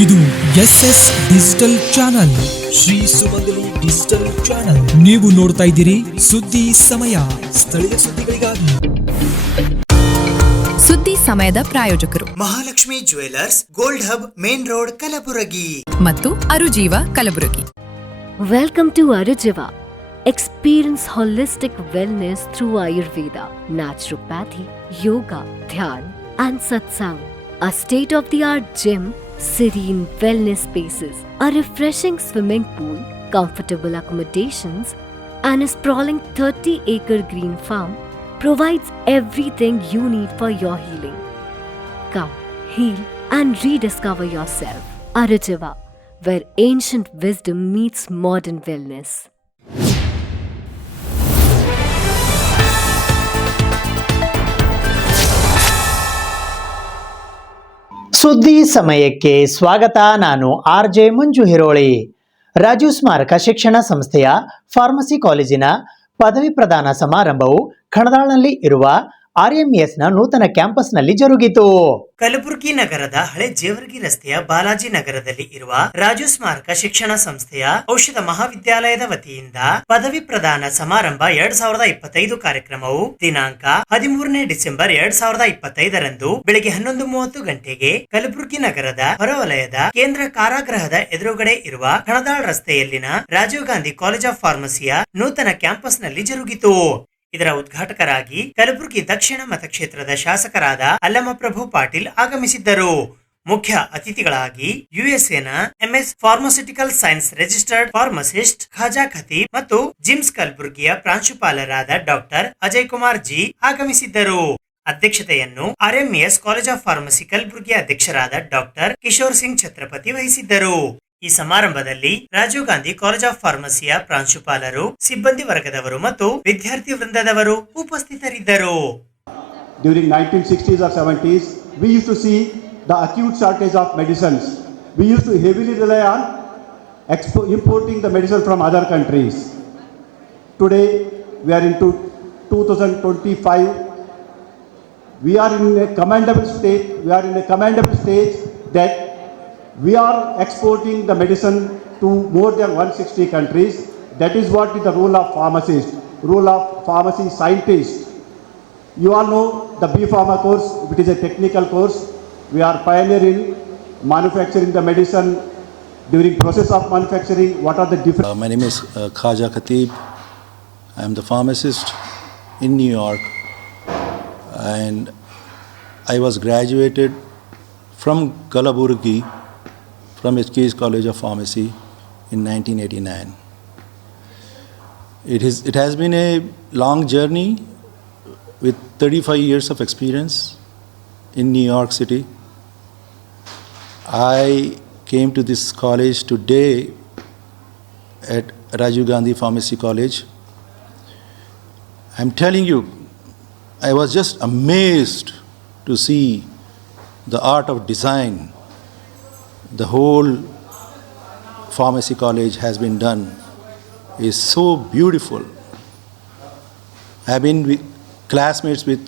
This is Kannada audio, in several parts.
ಇದು SS ಡಿಜಿಟಲ್ ಚಾನಲ್, ಶ್ರೀ ಸುಮಂಗಲಿ ಡಿಜಿಟಲ್ ಚಾನಲ್. ನೀವು ನೋಡ್ತಾ ಇದ್ದೀರಿ ಸುದ್ದಿ ಸಮಯ, ಸ್ಥಳೀಯ ಸುದ್ದಿಗಳಿಗಾಗಿ. ಸುದ್ದಿ ಸಮಯದ ಪ್ರಾಯೋಜಕರು Mahalakshmi jewellers, gold hub, main road, Kalaburagi ಮತ್ತು ಅರುಜೀವ Kalaburagi. Welcome to Arujiva. Experience holistic wellness through Ayurveda, naturopathy, yoga, dhyan and satsang. A state-of-the-art gym, serene wellness spaces, a refreshing swimming pool, comfortable accommodations and a sprawling 30-acre green farm provides everything you need for your healing. Come, heal and rediscover yourself. Arujiva, where ancient wisdom meets modern wellness. ಸುದ್ದಿ ಸಮಯಕ್ಕೆ ಸ್ವಾಗತ. ನಾನು RJ ಮಂಜು ಹಿರೋಳಿ. ರಾಜು ಸ್ಮಾರಕ ಶಿಕ್ಷಣ ಸಂಸ್ಥೆಯ ಫಾರ್ಮಸಿ ಕಾಲೇಜಿನ ಪದವಿ ಪ್ರದಾನ ಸಮಾರಂಭವು ಖಣದಾಳ್ನಲ್ಲಿ ಇರುವ RMESನ ನೂತನ ಕ್ಯಾಂಪಸ್ನಲ್ಲಿ ಜರುಗಿತು. ಕಲಬುರಗಿ ನಗರದ ಹಳೆ ಜೇವರ್ಗಿ ರಸ್ತೆಯ ಬಾಲಾಜಿ ನಗರದಲ್ಲಿ ಇರುವ ರಾಜು ಸ್ಮಾರಕ ಶಿಕ್ಷಣ ಸಂಸ್ಥೆಯ ಔಷಧ ಮಹಾವಿದ್ಯಾಲಯದ ವತಿಯಿಂದ ಪದವಿ ಪ್ರದಾನ ಸಮಾರಂಭ 2025 ಕಾರ್ಯಕ್ರಮವು ದಿನಾಂಕ 13ನೇ ಡಿಸೆಂಬರ್ 2025ರಂದು ಬೆಳಗ್ಗೆ 11:30 ಗಂಟೆಗೆ ಕಲಬುರಗಿ ನಗರದ ಹೊರವಲಯದ ಕೇಂದ್ರ ಕಾರಾಗೃಹದ ಎದುರುಗಡೆ ಇರುವ ಖಣದಾಳ್ ರಸ್ತೆಯಲ್ಲಿನ ರಾಜೀವ್ ಗಾಂಧಿ ಕಾಲೇಜ್ ಆಫ್ ಫಾರ್ಮಸಿಯ ನೂತನ ಕ್ಯಾಂಪಸ್ನಲ್ಲಿ ಜರುಗಿತು. ಇದರ ಉದ್ಘಾಟಕರಾಗಿ ಕಲಬುರಗಿ ದಕ್ಷಿಣ ಮತಕ್ಷೇತ್ರದ ಶಾಸಕರಾದ ಅಲ್ಲಮಪ್ರಭು ಪಾಟೀಲ್ ಆಗಮಿಸಿದ್ದರು. ಮುಖ್ಯ ಅತಿಥಿಗಳಾಗಿ USA MS pharmaceutical science registered pharmacist Khaja Khateeb ಮತ್ತು ಜಿಮ್ಸ್ ಕಲಬುರಗಿಯ ಪ್ರಾಂಶುಪಾಲರಾದ ಡಾಕ್ಟರ್ ಅಜಯ್ ಕುಮಾರ್ ಜಿ ಆಗಮಿಸಿದ್ದರು. ಅಧ್ಯಕ್ಷತೆಯನ್ನು RMES college of pharmacy Kalaburagi ಅಧ್ಯಕ್ಷರಾದ ಡಾಕ್ಟರ್ ಕಿಶೋರ್ ಸಿಂಗ್ ಛತ್ರಪತಿ ವಹಿಸಿದ್ದರು. ಈ ಸಮಾರಂಭದಲ್ಲಿ ರಾಜೀವ್ ಗಾಂಧಿ ಕಾಲೇಜ್ ಆಫ್ ಫಾರ್ಮಸಿಯ ಪ್ರಾಂಶುಪಾಲರು, ಸಿಬ್ಬಂದಿ ವರ್ಗದವರು ಮತ್ತು ವಿದ್ಯಾರ್ಥಿ ವೃಂದದವರು ಉಪಸ್ಥಿತರಿದ್ದರು. During 1960s or 70s, we used to see the acute shortage of medicines. We used to heavily rely on importing the medicine from other countries. Today, we are into 2025. We are in a commendable state. We are in a commendable stage that we are exporting the medicine to more than 160 countries. That is what is the role of pharmacist, role of pharmacy scientist. You all know the B.Pharma course, it is a technical course. We are pioneer in manufacturing the medicine. During process of manufacturing, what are the different... My name is Khaja Khatib. I am the pharmacist in New York, and I was graduated from Kalaburgi from HKS College of Pharmacy in 1989. It has been a long journey with 35 years of experience in New York City. I came to this college today at Rajiv Gandhi Pharmacy College. I'm telling you, I was just amazed to see the art of design. The whole pharmacy college has been done is so beautiful. I have been classmates with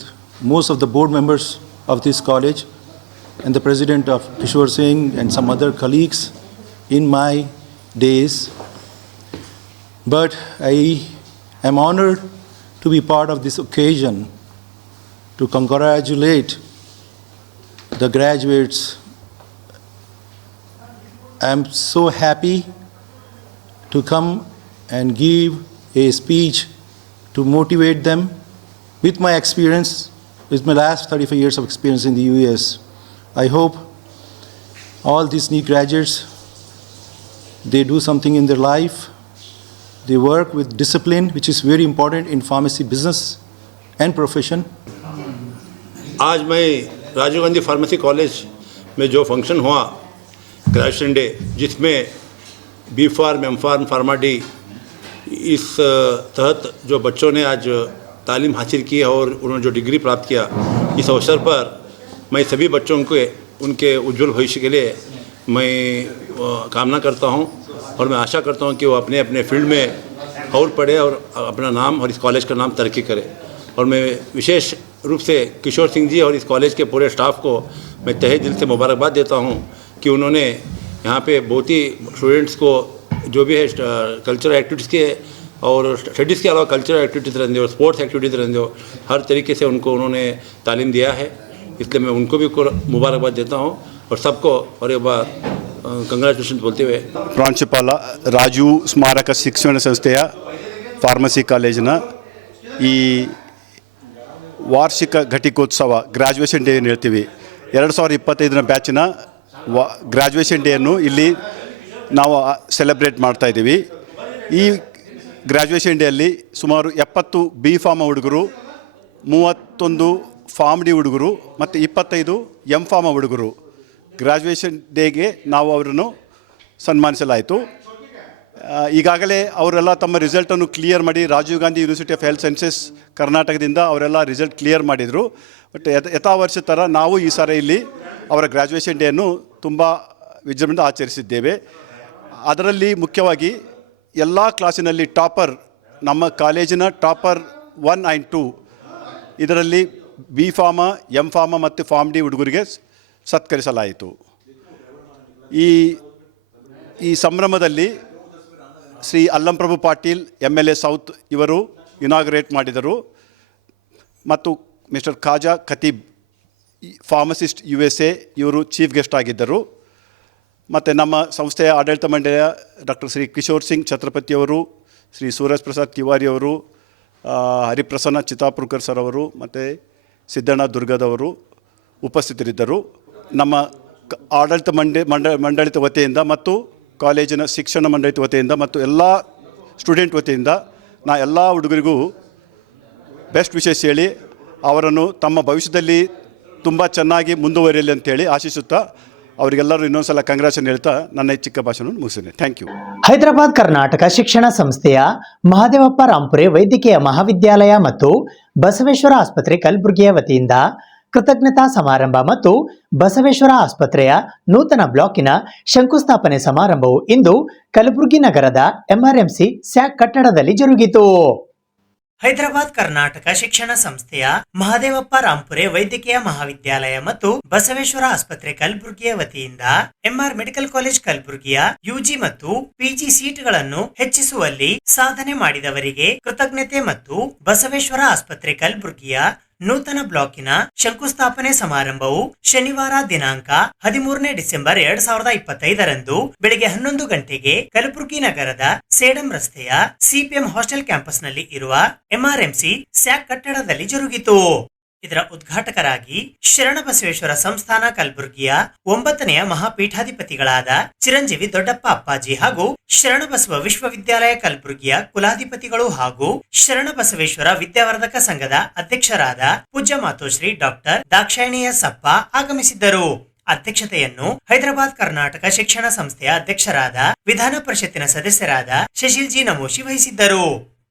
most of the board members of this college and the president of Kishore Singh and some other colleagues in my days. But I am honored to be part of this occasion to congratulate the graduates. I am so happy to come and give a speech to motivate them with my experience, with my last 35 years of experience in the US. I hope all these new graduates, they do something in their life. They work with discipline, which is very important in pharmacy business and profession. आज मैं राजीव गांधी फार्मेसी कॉलेज में जो फंक्शन हुआ ग्रेजुएशन डे, जिसमें B.Pharm, M.Pharm, फार्मा डी, इस तहत जो बच्चों ने आज तालीम हासिल की और उन्होंने जो डिग्री प्राप्त किया, इस अवसर पर मैं सभी बच्चों के उनके उज्जवल भविष्य के लिए मैं कामना करता हूं और मैं आशा करता हूं कि वो अपने अपने फील्ड में और पढ़े और अपना नाम और इस कॉलेज का नाम तरक्की करे. और मैं विशेष रूप से किशोर सिंह जी और इस कॉलेज के पूरे स्टाफ को मैं तहे दिल से मुबारकबाद देता हूं कि उन्होंने यहाँ पे बहुत ही स्टूडेंट्स को जो भी है कल्चरल एक्टिविटीज़ के और स्टडीज़ के अलावा कल्चरल एक्टिविटीज़ रहने और स्पोर्ट्स एक्टिविटीज़ रहने हर तरीके से उनको उन्होंने तालीम दिया है, इसलिए मैं उनको भी मुबारकबाद देता हूँ और सबको और एक बार ಕಂಗ್ರ್ಯಾಚುಲೇಷನ್ಸ್ बोलते हुए ಪ್ರಾಂಶುಪಾಲ ರಾಜು ಸ್ಮಾರಕ ಶಿಕ್ಷಣ ಸಂಸ್ಥೆಯ ಫಾರ್ಮಸಿ ಕಾಲೇಜಿನ ಈ ವಾರ್ಷಿಕ ಘಟಿಕೋತ್ಸವ ಗ್ರ್ಯಾಜುಯೇಷನ್ ಡೇ ಏನು ಹೇಳ್ತೀವಿ 2025ನ ಬ್ಯಾಚಿನ ಗ್ರ್ಯಾಜುಯೇಷನ್ ಡೇಯನ್ನು ಇಲ್ಲಿ ನಾವು ಸೆಲೆಬ್ರೇಟ್ ಮಾಡ್ತಾಯಿದ್ದೀವಿ. ಈ ಗ್ರ್ಯಾಜುಯೇಷನ್ ಡೇಯಲ್ಲಿ ಸುಮಾರು 70 ಬಿ ಫಾರ್ಮ್ ಹುಡುಗರು, 31 ಫಾರ್ಮ್ ಡಿ ಹುಡುಗರು ಮತ್ತು 25 ಎಂ ಫಾರ್ಮ್ ಹುಡುಗರು ಗ್ರ್ಯಾಜುಯೇಷನ್ ಡೇಗೆ ನಾವು ಅವರನ್ನು ಸನ್ಮಾನಿಸಲಾಯಿತು. ಈಗಾಗಲೇ ಅವರೆಲ್ಲ ತಮ್ಮ ರಿಸಲ್ಟನ್ನು ಕ್ಲಿಯರ್ ಮಾಡಿ Rajiv Gandhi university of health sciences ಕರ್ನಾಟಕದಿಂದ ಅವರೆಲ್ಲ ರಿಸಲ್ಟ್ ಕ್ಲಿಯರ್ ಮಾಡಿದರು. ಬಟ್ ಯಥಾ ವರ್ಷ ಥರ ನಾವು ಈ ಸಾರಿ ಇಲ್ಲಿ ಅವರ ಗ್ರ್ಯಾಜುಯೇಷನ್ ಡೇಯನ್ನು ತುಂಬ ವಿಜೃಂಭಣೆಯಿಂದ ಆಚರಿಸಿದ್ದೇವೆ. ಅದರಲ್ಲಿ ಮುಖ್ಯವಾಗಿ ಎಲ್ಲ ಕ್ಲಾಸಿನಲ್ಲಿ ಟಾಪರ್, ನಮ್ಮ ಕಾಲೇಜಿನ ಟಾಪರ್ 1 and 2 ಇದರಲ್ಲಿ ಬಿ ಫಾರ್ಮ, ಎಂ ಫಾರ್ಮ ಮತ್ತು ಫಾರ್ಮ್ ಡಿ ಹುಡುಗರಿಗೆ ಸತ್ಕರಿಸಲಾಯಿತು. ಈ ಸಂಭ್ರಮದಲ್ಲಿ ಶ್ರೀ ಅಲ್ಲಂಪ್ರಭು ಪಾಟೀಲ್ MLA ಸೌತ್ ಇವರು ಇನಾಗ್ರೇಟ್ ಮಾಡಿದರು ಮತ್ತು mister Khaja Khatib pharmacist USA ಇವರು ಚೀಫ್ ಗೆಸ್ಟ್ ಆಗಿದ್ದರು. ಮತ್ತು ನಮ್ಮ ಸಂಸ್ಥೆಯ ಆಡಳಿತ ಮಂಡಳಿಯ ಡಾಕ್ಟರ್ ಶ್ರೀ ಕಿಶೋರ್ ಸಿಂಗ್ ಛತ್ರಪತಿಯವರು, ಶ್ರೀ ಸೂರಜ್ ಪ್ರಸಾದ್ ತಿವಾರಿಯವರು, ಹರಿಪ್ರಸನ್ನ ಚಿತ್ತಾಪುರ್ಕರ್ ಸರ್ ಅವರು ಮತ್ತು ಸಿದ್ದಣ್ಣ ದುರ್ಗದವರು ಉಪಸ್ಥಿತರಿದ್ದರು. ನಮ್ಮ ಆಡಳಿತ ಮಂಡಳಿತ ವತಿಯಿಂದ ಮತ್ತು ಕಾಲೇಜಿನ ಶಿಕ್ಷಣ ಮಂಡಳಿತ ವತಿಯಿಂದ ಮತ್ತು ಎಲ್ಲ ಸ್ಟೂಡೆಂಟ್ ವತಿಯಿಂದ ನಾ ಎಲ್ಲ ಹುಡುಗರಿಗೂ ಬೆಸ್ಟ್ ವಿಶೇಷ ಹೇಳಿ ಅವರನ್ನು ತಮ್ಮ ಭವಿಷ್ಯದಲ್ಲಿ ತುಂಬ ಚೆನ್ನಾಗಿ ಮುಂದುವರಿಯಲಿ ಅಂತೇಳಿ ಆಶಿಸುತ್ತಾ ಅವರಿಗೆಲ್ಲರೂ ಇನ್ನೊಂದು ಸಲ ಕಂಗ್ರ್ಯಾಚುಲೇಷನ್ ಹೇಳ್ತಾ ನನ್ನ ಈ ಚಿಕ್ಕ ಭಾಷಣವನ್ನು ಮುಗಿಸ್ತೇನೆ. Thank you. ಹೈದರಾಬಾದ್ ಕರ್ನಾಟಕ ಶಿಕ್ಷಣ ಸಂಸ್ಥೆಯ ಮಹಾದೇವಪ್ಪ ರಾಂಪುರೆ ವೈದ್ಯಕೀಯ ಮಹಾವಿದ್ಯಾಲಯ ಮತ್ತು ಬಸವೇಶ್ವರ ಆಸ್ಪತ್ರೆ ಕಲಬುರಗಿಯ ವತಿಯಿಂದ ಕೃತಜ್ಞತಾ ಸಮಾರಂಭ ಮತ್ತು ಬಸವೇಶ್ವರ ಆಸ್ಪತ್ರೆಯ ನೂತನ ಬ್ಲಾಕಿನ ಶಂಕುಸ್ಥಾಪನೆ ಸಮಾರಂಭವು ಇಂದು ಕಲಬುರಗಿ ನಗರದ MRMC ಸ್ಯಾಕ್ ಕಟ್ಟಡದಲ್ಲಿ ಜರುಗಿತು. ಹೈದರಾಬಾದ್ ಕರ್ನಾಟಕ ಶಿಕ್ಷಣ ಸಂಸ್ಥೆಯ ಮಹಾದೇವಪ್ಪ ರಾಂಪುರೆ ವೈದ್ಯಕೀಯ ಮಹಾವಿದ್ಯಾಲಯ ಮತ್ತು ಬಸವೇಶ್ವರ ಆಸ್ಪತ್ರೆ ಕಲಬುರಗಿಯ ವತಿಯಿಂದ MR ಮೆಡಿಕಲ್ ಕಾಲೇಜ್ ಕಲಬುರಗಿಯ UG ಮತ್ತು PG ಸೀಟ್ಗಳನ್ನು ಹೆಚ್ಚಿಸುವಲ್ಲಿ ಸಾಧನೆ ಮಾಡಿದವರಿಗೆ ಕೃತಜ್ಞತೆ ಮತ್ತು ಬಸವೇಶ್ವರ ಆಸ್ಪತ್ರೆ ಕಲಬುರಗಿಯ ನೂತನ ಬ್ಲಾಕಿನ ಶಂಕುಸ್ಥಾಪನೆ ಸಮಾರಂಭವು ಶನಿವಾರ ದಿನಾಂಕ 13ನೇ ಡಿಸೆಂಬರ್ 2025ರಂದು ಬೆಳಿಗ್ಗೆ 11 ಗಂಟೆಗೆ ಕಲಬುರಗಿ ನಗರದ ಸೇಡಂ ರಸ್ತೆಯ CPM ಹಾಸ್ಟೆಲ್ ಕ್ಯಾಂಪಸ್ನಲ್ಲಿ ಇರುವ MRMC ಸ್ಯಾಕ್ ಕಟ್ಟಡದಲ್ಲಿ ಜರುಗಿತು. ಇದರ ಉದ್ಘಾಟಕರಾಗಿ ಶರಣಬಸವೇಶ್ವರ ಸಂಸ್ಥಾನ ಕಲಬುರಗಿಯ 9ನೆಯ ಮಹಾಪೀಠಾಧಿಪತಿಗಳಾದ ಚಿರಂಜೀವಿ ದೊಡ್ಡಪ್ಪ ಅಪ್ಪಾಜಿ ಹಾಗೂ ಶರಣಬಸವ ವಿಶ್ವವಿದ್ಯಾಲಯ ಕಲಬುರಗಿಯ ಕುಲಾಧಿಪತಿಗಳು ಹಾಗೂ ಶರಣಬಸವೇಶ್ವರ ವಿದ್ಯಾವರ್ಧಕ ಸಂಘದ ಅಧ್ಯಕ್ಷರಾದ ಪೂಜ್ಯ ಮಾತೋಶ್ರೀ ಡಾಕ್ಟರ್ ದಾಕ್ಷಾಯಣಿಯ ಸಪ್ಪ ಆಗಮಿಸಿದ್ದರು. ಅಧ್ಯಕ್ಷತೆಯನ್ನು ಹೈದರಾಬಾದ್ ಕರ್ನಾಟಕ ಶಿಕ್ಷಣ ಸಂಸ್ಥೆಯ ಅಧ್ಯಕ್ಷರಾದ ವಿಧಾನ ಪರಿಷತ್ತಿನ ಸದಸ್ಯರಾದ ಶಶಿಲ್ ಜಿ ನಮೋಶಿ ವಹಿಸಿದ್ದರು.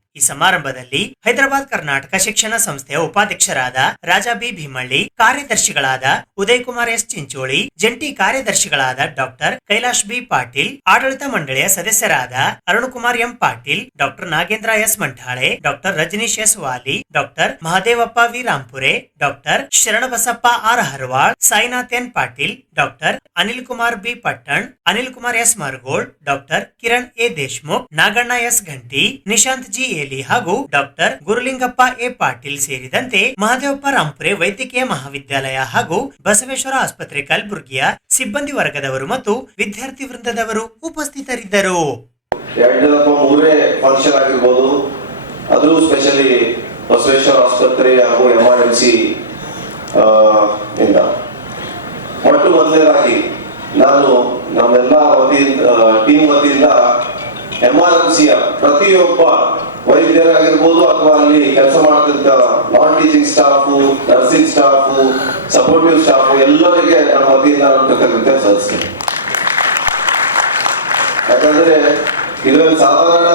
ಈ ಸಮಾರಂಭದಲ್ಲಿ ಹೈದರಾಬಾದ್ ಕರ್ನಾಟಕ ಶಿಕ್ಷಣ ಸಂಸ್ಥೆಯ ಉಪಾಧ್ಯಕ್ಷರಾದ ರಾಜಾ ಬಿ ಭೀಮಳ್ಳಿ, ಕಾರ್ಯದರ್ಶಿಗಳಾದ ಉದಯ್ ಕುಮಾರ್ ಎಸ್ ಚಿಂಚೋಳಿ, ಜಂಟಿ ಕಾರ್ಯದರ್ಶಿಗಳಾದ ಡಾಕ್ಟರ್ ಕೈಲಾಶ್ ಬಿ ಪಾಟೀಲ್, ಆಡಳಿತ ಮಂಡಳಿಯ ಸದಸ್ಯರಾದ Arunkumar M Patil, doctor Nagendra S Manthale, doctor Rajneesh S Wali, doctor Mahadevappa V Rampure, doctor Sharanabasappa R Haraval, Sainath N Patil, doctor Anil Kumar B Pattan, Anil Kumar S Margol, doctor Kiran A Deshmukh, Naganna S Ghanti, Nishant G ಹಾಗೂ ಡಾಕ್ಟರ್ ಗುರುಲಿಂಗಪ್ಪ ಎ ಪಾಟೀಲ್ ಸೇರಿದಂತೆ ಮಹಾದೇವಪ್ಪ ರಾಂಪುರೆ ವೈದ್ಯಕೀಯ ಮಹಾವಿದ್ಯಾಲಯ ಹಾಗೂ ಬಸವೇಶ್ವರ ಆಸ್ಪತ್ರೆ ಕಲಬುರಗಿಯ ಸಿಬ್ಬಂದಿ ವರ್ಗದವರು ಮತ್ತು ವಿದ್ಯಾರ್ಥಿ ವೃಂದದವರು ಉಪಸ್ಥಿತರಿದ್ದರು. ಮೂರೇ ಫಂಕ್ಷನ್ ಆಗಿರ್ಬೋದು, ಅದು ಸ್ಪೆಷಲಿ ಬಸವೇಶ್ವರ ಆಸ್ಪತ್ರೆ ಹಾಗೂ MRMC ಇಂದ ಮೊಟ್ಟ ಮೊದಲನೇದಾಗಿ ನಾನು ನಮ್ಮೆಲ್ಲ ಟೀಮ್ ವತಿಯಿಂದ MRMCಯ ಪ್ರತಿಯೊಬ್ಬ ವೈದ್ಯರಾಗಿರ್ಬೋದು ಅಥವಾ ಅಲ್ಲಿ ಕೆಲಸ ಮಾಡ್ತಿದ್ದ ನಾನ್ teaching staff, nursing staff, supportive staff ಎಲ್ಲರಿಗೆ ನನ್ನ ವತಿಯಿಂದ ನಾನು ಕೃತಜ್ಞತೆ ಸಲ್ಲಿಸ್ತೇನೆ. ಯಾಕಂದ್ರೆ ಇದೊಂದು ಸಾಧಾರಣ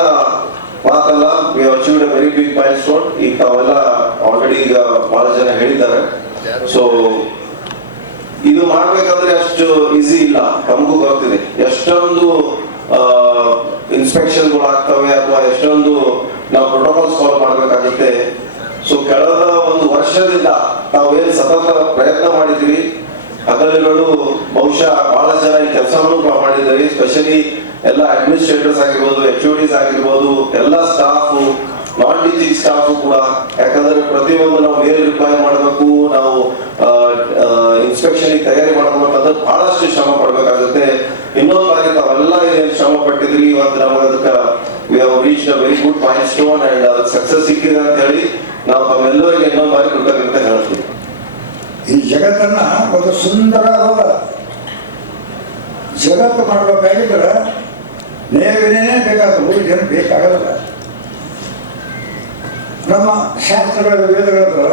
ಮಾತಲ್ಲ. We achieved a very big milestone. ಈಗ ತಾವೆಲ್ಲ ಆಲ್ರೆಡಿ ಈಗ ಬಹಳ ಜನ ಹೇಳಿದ್ದಾರೆ. ಸೊ ಇದು ಮಾಡ್ಬೇಕಂದ್ರೆ ಅಷ್ಟು ಈಸಿ ಇಲ್ಲ, ನಮಗೂ ಗೊತ್ತಿದೆ ಎಷ್ಟೊಂದು ಇನ್ಸ್ಪೆಕ್ಷನ್ಗಳು ಆಗ್ತವೆ ಅಥವಾ ಎಷ್ಟೊಂದು ನಾವು ಪ್ರೋಟೋಕಾಲ್ಸ್ ಫಾಲೋ ಮಾಡಬೇಕಾಗುತ್ತೆ. ಸೊ ಕಳೆದ ಒಂದು ವರ್ಷದಿಂದ ನಾವೇನು ಸತತ ಪ್ರಯತ್ನ ಮಾಡಿದ್ದೀವಿ, ಅದರಲ್ಲೂ ಬಹುಶಃ ಬಹಳ ಜನ ಈ ಕೆಲಸವನ್ನು ಮಾಡಿದ್ದಾರೆ. ಸ್ಪೆಷಲಿ ಎಲ್ಲ ಅಡ್ಮಿನಿಸ್ಟ್ರೇಟರ್ಸ್ ಆಗಿರ್ಬೋದು, HODs ಆಗಿರ್ಬೋದು, ಎಲ್ಲ ಸ್ಟಾಫ್, ನಾನ್ ಟೀಚಿಂಗ್ ಸ್ಟಾಫ್ ಕೂಡ. ಯಾಕಂದ್ರೆ ಪ್ರತಿಯೊಂದು ನಾವು ಮೇಲ್ ರಿಪ್ಲೈ ಮಾಡಬೇಕು, ನಾವು ಇನ್ಸ್ಪೆಕ್ಷನ್ ತಯಾರಿ ಮಾಡಬೇಕಂದ್ರೆ ಬಹಳಷ್ಟು ಶ್ರಮ ಪಡ್ಬೇಕಾಗುತ್ತೆ. ಇನ್ನೊಂದು ಬಾರಿ ತಾವೆಲ್ಲ ಏನೇನು ಶ್ರಮ ಪಟ್ಟಿದ್ರಿ, ಇವತ್ತು ನಮಗೆ ಅದಕ್ಕೆ we have reached a very good milestone and ಅದಕ್ಕೆ ಸಕ್ಸಸ್ ಸಿಕ್ಕಿದೆ ಅಂತ ಹೇಳಿ ನಾವು ತಮ್ಮೆಲ್ಲರಿಗೆ ಇನ್ನೊಂದು ಬಾರಿ ಕೃತಜ್ಞತೆ ಹೇಳ್ತೀವಿ. ಈ ಜಗತ್ತನ್ನ ಒಂದು ಸುಂದರವಾದ ಜಗತ್ತು ಮಾಡಬೇಕಾಗಿದ್ರೆ ನೇರನೇ ಬೇಕಾದ ಜನ ಬೇಕಾಗಲ್ಲ. ನಮ್ಮ ಶಾಸ್ತ್ರಗಳ ವೇದಗಳ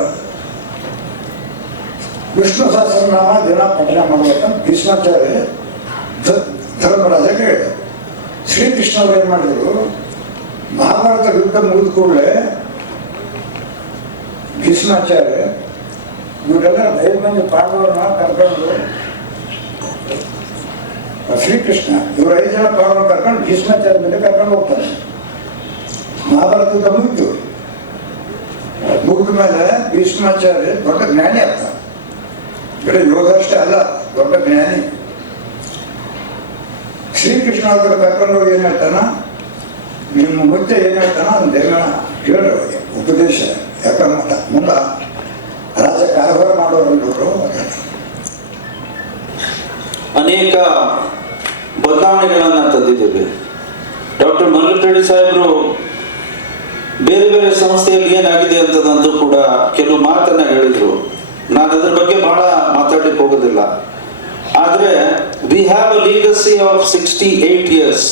ವಿಷ್ಣು ಸಹಸ್ರನಾಮ ದಿನ ಪಠಣ ಮಾಡಬೇಕಂತ ಭೀಷ್ಮಾಚಾರ್ಯ ಧರ್ಮರಾಜ ಹೇಳಿದ. ಶ್ರೀಕೃಷ್ಣವ್ರು ಏನು ಮಾಡಿದ್ರು, ಮಹಾಭಾರತ ಯುದ್ಧ ಮುಗಿದ ಕೂಡಲೇ ಭೀಷ್ಮಾಚಾರ್ಯ ಇವರೆಲ್ಲ 5 ಮಂದಿ ಪಾಂಡವರನ್ನ ಕರ್ಕೊಂಡು, ಶ್ರೀಕೃಷ್ಣ ಇವರು 5 ಜನ ಪಾಂಡವರನ್ನ ಕರ್ಕೊಂಡು ಭೀಷ್ಮಾಚಾರ್ಯ ಮೇಲೆ ಕರ್ಕೊಂಡು ಹೋಗ್ತಾರೆ. ಮಹಾಭಾರತ ಯುದ್ಧ ಮುಗಿತು. ಮುಗಿದ ಮೇಲೆ ಭೀಷ್ಮಾಚಾರ್ಯ ದೊಡ್ಡ ಜ್ಞಾನಿ ಆಗ್ತ, ಬರೀ ಯೋಗ ಅಷ್ಟೇ ಅಲ್ಲ, ದೊಡ್ಡ ಜ್ಞಾನಿ. ಶ್ರೀಕೃಷ್ಣ ಅವ್ರ ಕರ್ಕೊಂಡು ಹೋಗಿ ಏನ್ ಹೇಳ್ತಾನ, ನಿಮ್ಮ ಮುಂಚೆ ಏನ್ ಹೇಳ್ತಾನ ಅದನ್ನ ಹೇಳೋ ಉಪದೇಶ. ಯಾಕಂದ್ರೆ ಮುಂದ ರಾಜ ಕಾರ್ಯಭಾರ ಮಾಡೋರು ಅನೇಕ ಬದಲಾವಣೆಗಳನ್ನು ತಂದಿದ್ದೇವೆ. ಡಾಕ್ಟರ್ ಮಲ್ಲಿಕರೆಡ್ಡಿ ಸಾಹೇಬರು ಬೇರೆ ಬೇರೆ ಸಂಸ್ಥೆಯಲ್ಲಿ ಏನಾಗಿದೆ ಅಂತದಂತೂ ಕೂಡ ಕೆಲವು ಮಾತನ್ನ ಹೇಳಿದ್ರು. ನಾನು ಅದ್ರ ಬಗ್ಗೆ ಬಹಳ ಮಾತಾಡ್ಲಿಕ್ಕೆ ಹೋಗೋದಿಲ್ಲ. ಆದ್ರೆ we have a legacy of 68 years.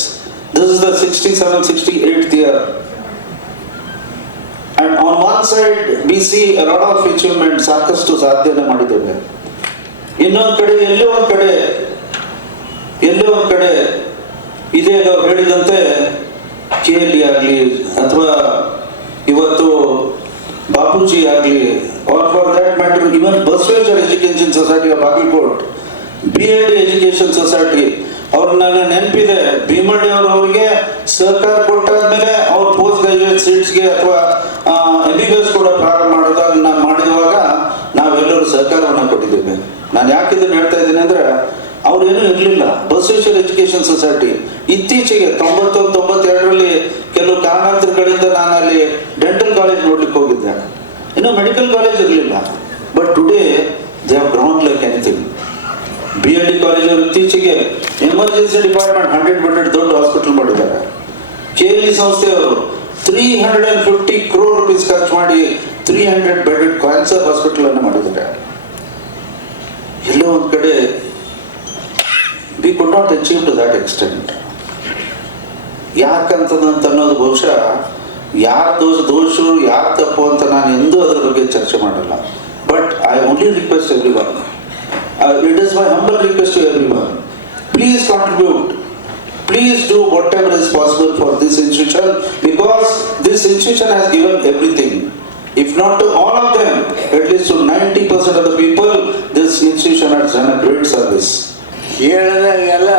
This is the 67-68th year. And on one side we see a lot of achievement, ಸಾಕಷ್ಟು ಸಾಧನೆ ಮಾಡಿದ್ದೇವೆ. ಇನ್ನೊಂದು ಕಡೆ ಎಲ್ಲೋ ಒಂದ್ ಕಡೆ ಇದೇ ಹೇಳಿದಂತೆ KLE ಆಗಲಿ ಅಥವಾ ಇವತ್ತು ಬಾಪೂಜಿ ಆಗಲಿ, or for that matter even Basaveshwara education society of Bagalkot, BID education society, ಅವ್ರು ನನ್ನ ನೆನಪಿದೆ, ಭೀಮಳ್ಳಿ ಅವರವರಿಗೆ ಸಹಕಾರ ಕೊಟ್ಟಾದ್ಮೇಲೆ ಅವ್ರ ಪೋಸ್ಟ್ ಗ್ರಾಜುಯೇಟ್ ಸೀಟ್ಸ್ಗೆ ಅಥವಾ MBBS ಕೂಡ ಪ್ರಾರಂಭ ಮಾಡಿರುವಾಗ ನಾವೆಲ್ಲರೂ ಸಹಕಾರವನ್ನು ಕೊಟ್ಟಿದ್ದೇವೆ. ನಾನು ಯಾಕೆ ಇದನ್ನು ಹೇಳ್ತಾ ಇದ್ದೀನಿ ಅಂದ್ರೆ, ಅವ್ರೇನು ಇರಲಿಲ್ಲ ಬಸವೇಶ್ವರ ಎಜುಕೇಶನ್ ಸೊಸೈಟಿ. ಇತ್ತೀಚೆಗೆ 91-92ರಲ್ಲಿ ಕೆಲವು ಕಾರಣಾಂತರಗಳಿಂದ ನಾನು ಅಲ್ಲಿ ಡೆಂಟಲ್ ಕಾಲೇಜ್ ನೋಡ್ಲಿಕ್ಕೆ ಹೋಗಿದ್ದೆ. ಇನ್ನು ಮೆಡಿಕಲ್ ಕಾಲೇಜ್ ಇರಲಿಲ್ಲ. But today they have ground like anything. BID college ಅವರು ಇತ್ತೀಚೆಗೆ ಎಮರ್ಜೆನ್ಸಿ ಡಿಪಾರ್ಟ್ಮೆಂಟ್ 100 ಬೆಡ್ ದೊಡ್ಡ ಹಾಸ್ಪಿಟಲ್ ಮಾಡಿದ್ದಾರೆ. KLE ಸಂಸ್ಥೆಯವರು 350 crore rupees ಖರ್ಚು ಮಾಡಿ 300 ಬೆಡ್ ಕ್ಯಾನ್ಸರ್ ಹಾಸ್ಪಿಟಲ್ ಅನ್ನು ಮಾಡಿದ್ದಾರೆ. ಎಲ್ಲೋ ಒಂದ್ ಕಡೆ we could not achieve to that extent. ಯಾಕಂತದಂತ ಅನ್ನೋದು ಬಹುಶಃ ಯಾರ ದೋಷರು ಯಾರ ತಪ್ಪು ಅಂತ ನಾನು ಎಂದೂ ಅದರ ಬಗ್ಗೆ ಚರ್ಚೆ ಮಾಡಲ್ಲ. But I only request everyone, it is my humble request to everyone, please contribute, please do whatever is possible for this institution, because this institution has given everything. If not to all of them, at least to 90% of the people, this institution has done a great service. ಹೇಳಿದಾಗೆಲ್ಲ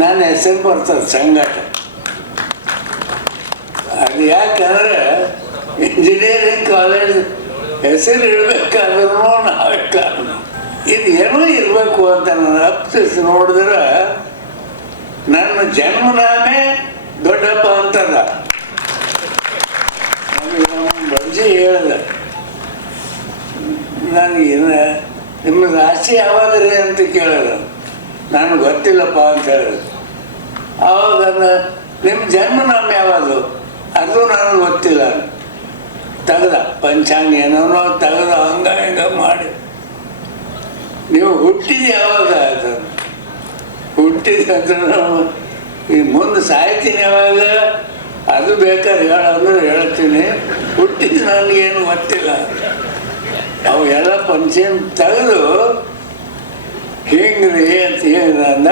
ನನ್ನ ಹೆಸರು ಬರ್ತದೆ ಸಂಘಟ. ಅದು ಯಾಕಂದ್ರೆ ಇಂಜಿನಿಯರಿಂಗ್ ಕಾಲೇಜ್ ಹೆಸರು ಇಡಬೇಕಾದ್ರೂ ನಾವೇ ಕಾರಣ. ಇದು ಏನೋ ಇರಬೇಕು ಅಂತ ನಾನು ಅಪ್ಪಿಸಿ ನೋಡಿದ್ರೆ ನನ್ನ ಜನ್ಮನಾಮೇ ದೊಡ್ಡಪ್ಪ ಅಂತದ. ನಮ್ಮ ಬಂಜಿ ಹೇಳಿದೆ, ನನಗೆ ನಿಮ್ಮ ರಾಶಿ ಯಾವಾದ್ರಿ ಅಂತ ಕೇಳಿದ್ರು. ನನಗೆ ಗೊತ್ತಿಲ್ಲಪ್ಪ ಅಂತ ಹೇಳಿದ್ರು. ಆವಾಗ ನಿಮ್ಮ ಜನ್ಮನಾಮ ಯಾವುದು ಅದು ನನಗೆ ಗೊತ್ತಿಲ್ಲ. ತೆಗೆದ ಪಂಚಾಂಗ ಏನೋ ತೆಗೆದ ಹಂಗ ಮಾಡಿ, ನೀವು ಹುಟ್ಟಿದ ಯಾವಾಗ ಅದು ಹುಟ್ಟಿದ ಈ ಮುಂದೆ ಸಾಯ್ತೀನಿ ಯಾವಾಗ ಅದು ಬೇಕಾದ್ರೆ ಹೇಳಂದ್ರೆ ಹೇಳ್ತೀನಿ. ಹುಟ್ಟಿದ ನನಗೇನು ಗೊತ್ತಿಲ್ಲ. ಅವು ಎಲ್ಲ ಪಂಚಾಂಗ ತೆಗೆದು ಹಿಂಗ್ರಿ ಅಂತ ಹೇಳಿದ.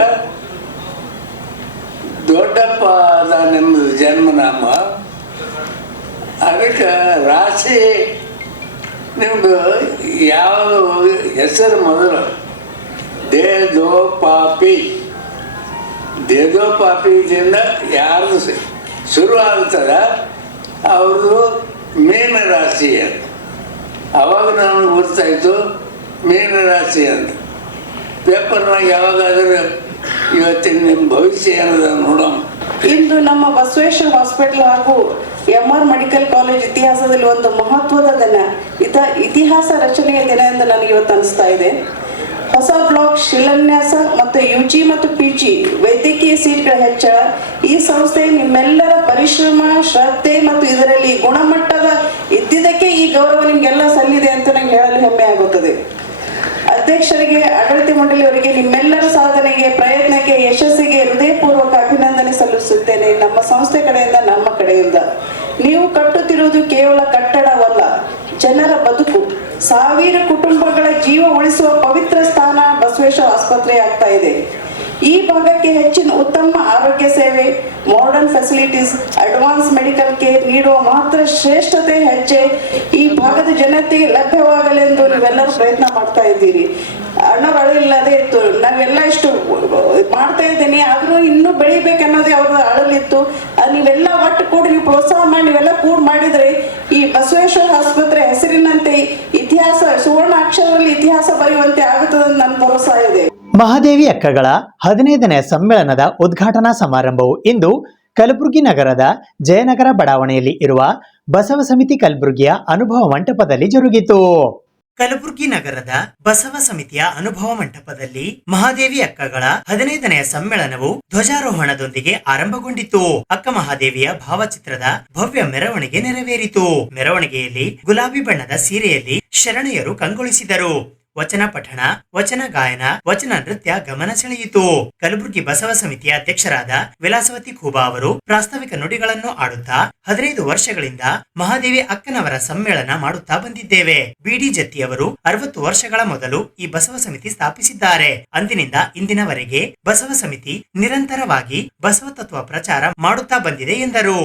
ದೊಡ್ಡಪ್ಪ ಅದ ನಿಮ್ಮದು ಜನ್ಮನಾಮ, ಅದಕ್ಕೆ ರಾಶಿ ನಿಮ್ಮದು ಯಾವ ಹೆಸರು ಮೊದಲು ದೇದೋ ಪಾಪಿ. ದೇದೋ ಪಾಪಿದಿಂದ ಯಾರ್ದು ಶುರು ಆಗ್ತದ ಅವ್ರದ್ದು ಮೀನ ರಾಶಿ ಅಂತ. ಅವಾಗ ನನಗೆ ಗೊತ್ತಾಯಿತು ಮೀನ ರಾಶಿ ಅಂತ. ಪೇಪರ್ನಾಗ ಯಾವಾಗಾದ್ರೆ ಇವತ್ತಿನ ನಿಮ್ಮ ಭವಿಷ್ಯ ಏನದ ನೋಡೋಣ. ಇಂದು ನಮ್ಮ ಬಸವೇಶ್ವರ ಹಾಸ್ಪಿಟಲ್ ಹಾಗೂ MR ಮೆಡಿಕಲ್ ಕಾಲೇಜ್ ಇತಿಹಾಸದಲ್ಲಿ ಒಂದು ಮಹತ್ವದ ದಿನ, ಇತಿಹಾಸ ರಚನೆಯ ದಿನ ಎಂದು ನನಗೆ ಇವತ್ತು ಅನಿಸ್ತಾ ಇದೆ. ಹೊಸ ಬ್ಲಾಕ್ ಶಿಲಾನ್ಯಾಸ ಮತ್ತು UG ಮತ್ತು PG ವೈದ್ಯಕೀಯ ಸೀಟ್ಗಳ ಹೆಚ್ಚಳ, ಈ ಸಂಸ್ಥೆ ನಿಮ್ಮೆಲ್ಲರ ಪರಿಶ್ರಮ, ಶ್ರದ್ಧೆ ಮತ್ತು ಇದರಲ್ಲಿ ಗುಣಮಟ್ಟದ ಇದ್ದಿದ್ದಕ್ಕೆ ಈ ಗೌರವ ನಿಮಗೆಲ್ಲ ಸಲ್ಲಿದೆ ಅಂತ ನನಗೆ ಹೇಳಲು ಹೆಮ್ಮೆ ಆಗುತ್ತದೆ. ಅಧ್ಯಕ್ಷರಿಗೆ, ಆಡಳಿತ ಮಂಡಳಿಯವರಿಗೆ ನಿಮ್ಮೆಲ್ಲರ ಸಾಧನೆಗೆ, ಪ್ರಯತ್ನಕ್ಕೆ, ಯಶಸ್ಸಿಗೆ ಹೃದಯಪೂರ್ವಕ ಅಭಿನಂದನೆ ಸಲ್ಲಿಸುತ್ತೇನೆ. ನಮ್ಮ ಸಂಸ್ಥೆ ಕಡೆಯಿಂದ, ನಮ್ಮ ಕಡೆಯಿಂದ. ನೀವು ಕಟ್ಟುತ್ತಿರುವುದು ಕೇವಲ ಕಟ್ಟಡವಲ್ಲ, ಜನರ ಬದುಕು, ಸಾವಿರ ಕುಟುಂಬಗಳ ಜೀವ ಉಳಿಸುವ ಪವಿತ್ರ ಸ್ಥಾನ ಬಸವೇಶ್ವರ ಆಸ್ಪತ್ರೆ ಆಗ್ತಾ ಇದೆ. ಈ ಭಾಗಕ್ಕೆ ಹೆಚ್ಚಿನ ಉತ್ತಮ ಆರೋಗ್ಯ ಸೇವೆ, modern facilities, advance medical care ನೀಡುವ ಮಾತ್ರ ಶ್ರೇಷ್ಠತೆ ಹೆಜ್ಜೆ ಈ ಭಾಗದ ಜನತೆಗೆ ಲಭ್ಯವಾಗಲೆಂದು ನೀವೆಲ್ಲರೂ ಪ್ರಯತ್ನ ಮಾಡ್ತಾ ಇದ್ದೀರಿ. ಅಳವಿಲ್ಲದೆ ಇತ್ತು, ನಾವೆಲ್ಲ ಇಷ್ಟು ಮಾಡ್ತಾ ಇದ್ದೀನಿ, ಆದ್ರೂ ಇನ್ನೂ ಬೆಳಿಬೇಕನ್ನೋದೇ ಅವ್ರ ಅಳಲಿತ್ತು. ನೀವೆಲ್ಲ ಒಟ್ಟು ಕೂಡಿ ನೀವು ಪ್ರೋತ್ಸಾಹ ಮಾಡಿ ನೀವೆಲ್ಲ ಕೂಡಿ ಮಾಡಿದ್ರೆ ಈ ಬಸವೇಶ್ವರ ಆಸ್ಪತ್ರೆ ಹೆಸರಿನಂತೆ ಇತಿಹಾಸ, ಸುವರ್ಣ ಅಕ್ಷರದಲ್ಲಿ ಇತಿಹಾಸ ಬರೆಯುವಂತೆ ಆಗುತ್ತದೆ ಅಂತ ನನ್ನ ಭರವಸೆ ಇದೆ. ಮಹಾದೇವಿ ಅಕ್ಕಗಳ 15ನೇ ಸಮ್ಮೇಳನದ ಉದ್ಘಾಟನಾ ಸಮಾರಂಭವು ಇಂದು ಕಲಬುರಗಿ ನಗರದ ಜಯನಗರ ಬಡಾವಣೆಯಲ್ಲಿ ಇರುವ ಬಸವ ಸಮಿತಿ ಕಲಬುರಗಿಯ ಅನುಭವ ಮಂಟಪದಲ್ಲಿ ಜರುಗಿತು. ಕಲಬುರಗಿ ನಗರದ ಬಸವ ಸಮಿತಿಯ ಅನುಭವ ಮಂಟಪದಲ್ಲಿ ಮಹಾದೇವಿ ಅಕ್ಕಗಳ 15ನೇ ಸಮ್ಮೇಳನವು ಧ್ವಜಾರೋಹಣದೊಂದಿಗೆ ಆರಂಭಗೊಂಡಿತು. ಅಕ್ಕ ಮಹಾದೇವಿಯ ಭಾವಚಿತ್ರದ ಭವ್ಯ ಮೆರವಣಿಗೆ ನೆರವೇರಿತು. ಮೆರವಣಿಗೆಯಲ್ಲಿ ಗುಲಾಬಿ ಬಣ್ಣದ ಸೀರೆಯಲ್ಲಿ ಶರಣೆಯರು ಕಂಗೊಳಿಸಿದರು. ವಚನ ಪಠಣ, ವಚನ ಗಾಯನ, ವಚನ ನೃತ್ಯ ಗಮನ ಸೆಳೆಯಿತು. ಕಲಬುರಗಿ ಬಸವ ಸಮಿತಿಯ ಅಧ್ಯಕ್ಷರಾದ ವಿಲಾಸವತಿ ಖೂಬಾ ಅವರು ಪ್ರಾಸ್ತಾವಿಕ ನುಡಿಗಳನ್ನು ಆಡುತ್ತಾ 15 ವರ್ಷಗಳಿಂದ ಮಹಾದೇವಿ ಅಕ್ಕನವರ ಸಮ್ಮೇಳನ ಮಾಡುತ್ತಾ ಬಂದಿದ್ದೇವೆ. ಬಿಡಿ ಜತ್ತಿ ಅವರು 60 ವರ್ಷಗಳ ಮೊದಲು ಈ ಬಸವ ಸಮಿತಿ ಸ್ಥಾಪಿಸಿದ್ದಾರೆ. ಅಂದಿನಿಂದ ಇಂದಿನವರೆಗೆ ಬಸವ ಸಮಿತಿ ನಿರಂತರವಾಗಿ ಬಸವ ತತ್ವ ಪ್ರಚಾರ ಮಾಡುತ್ತಾ ಬಂದಿದೆ ಎಂದರು.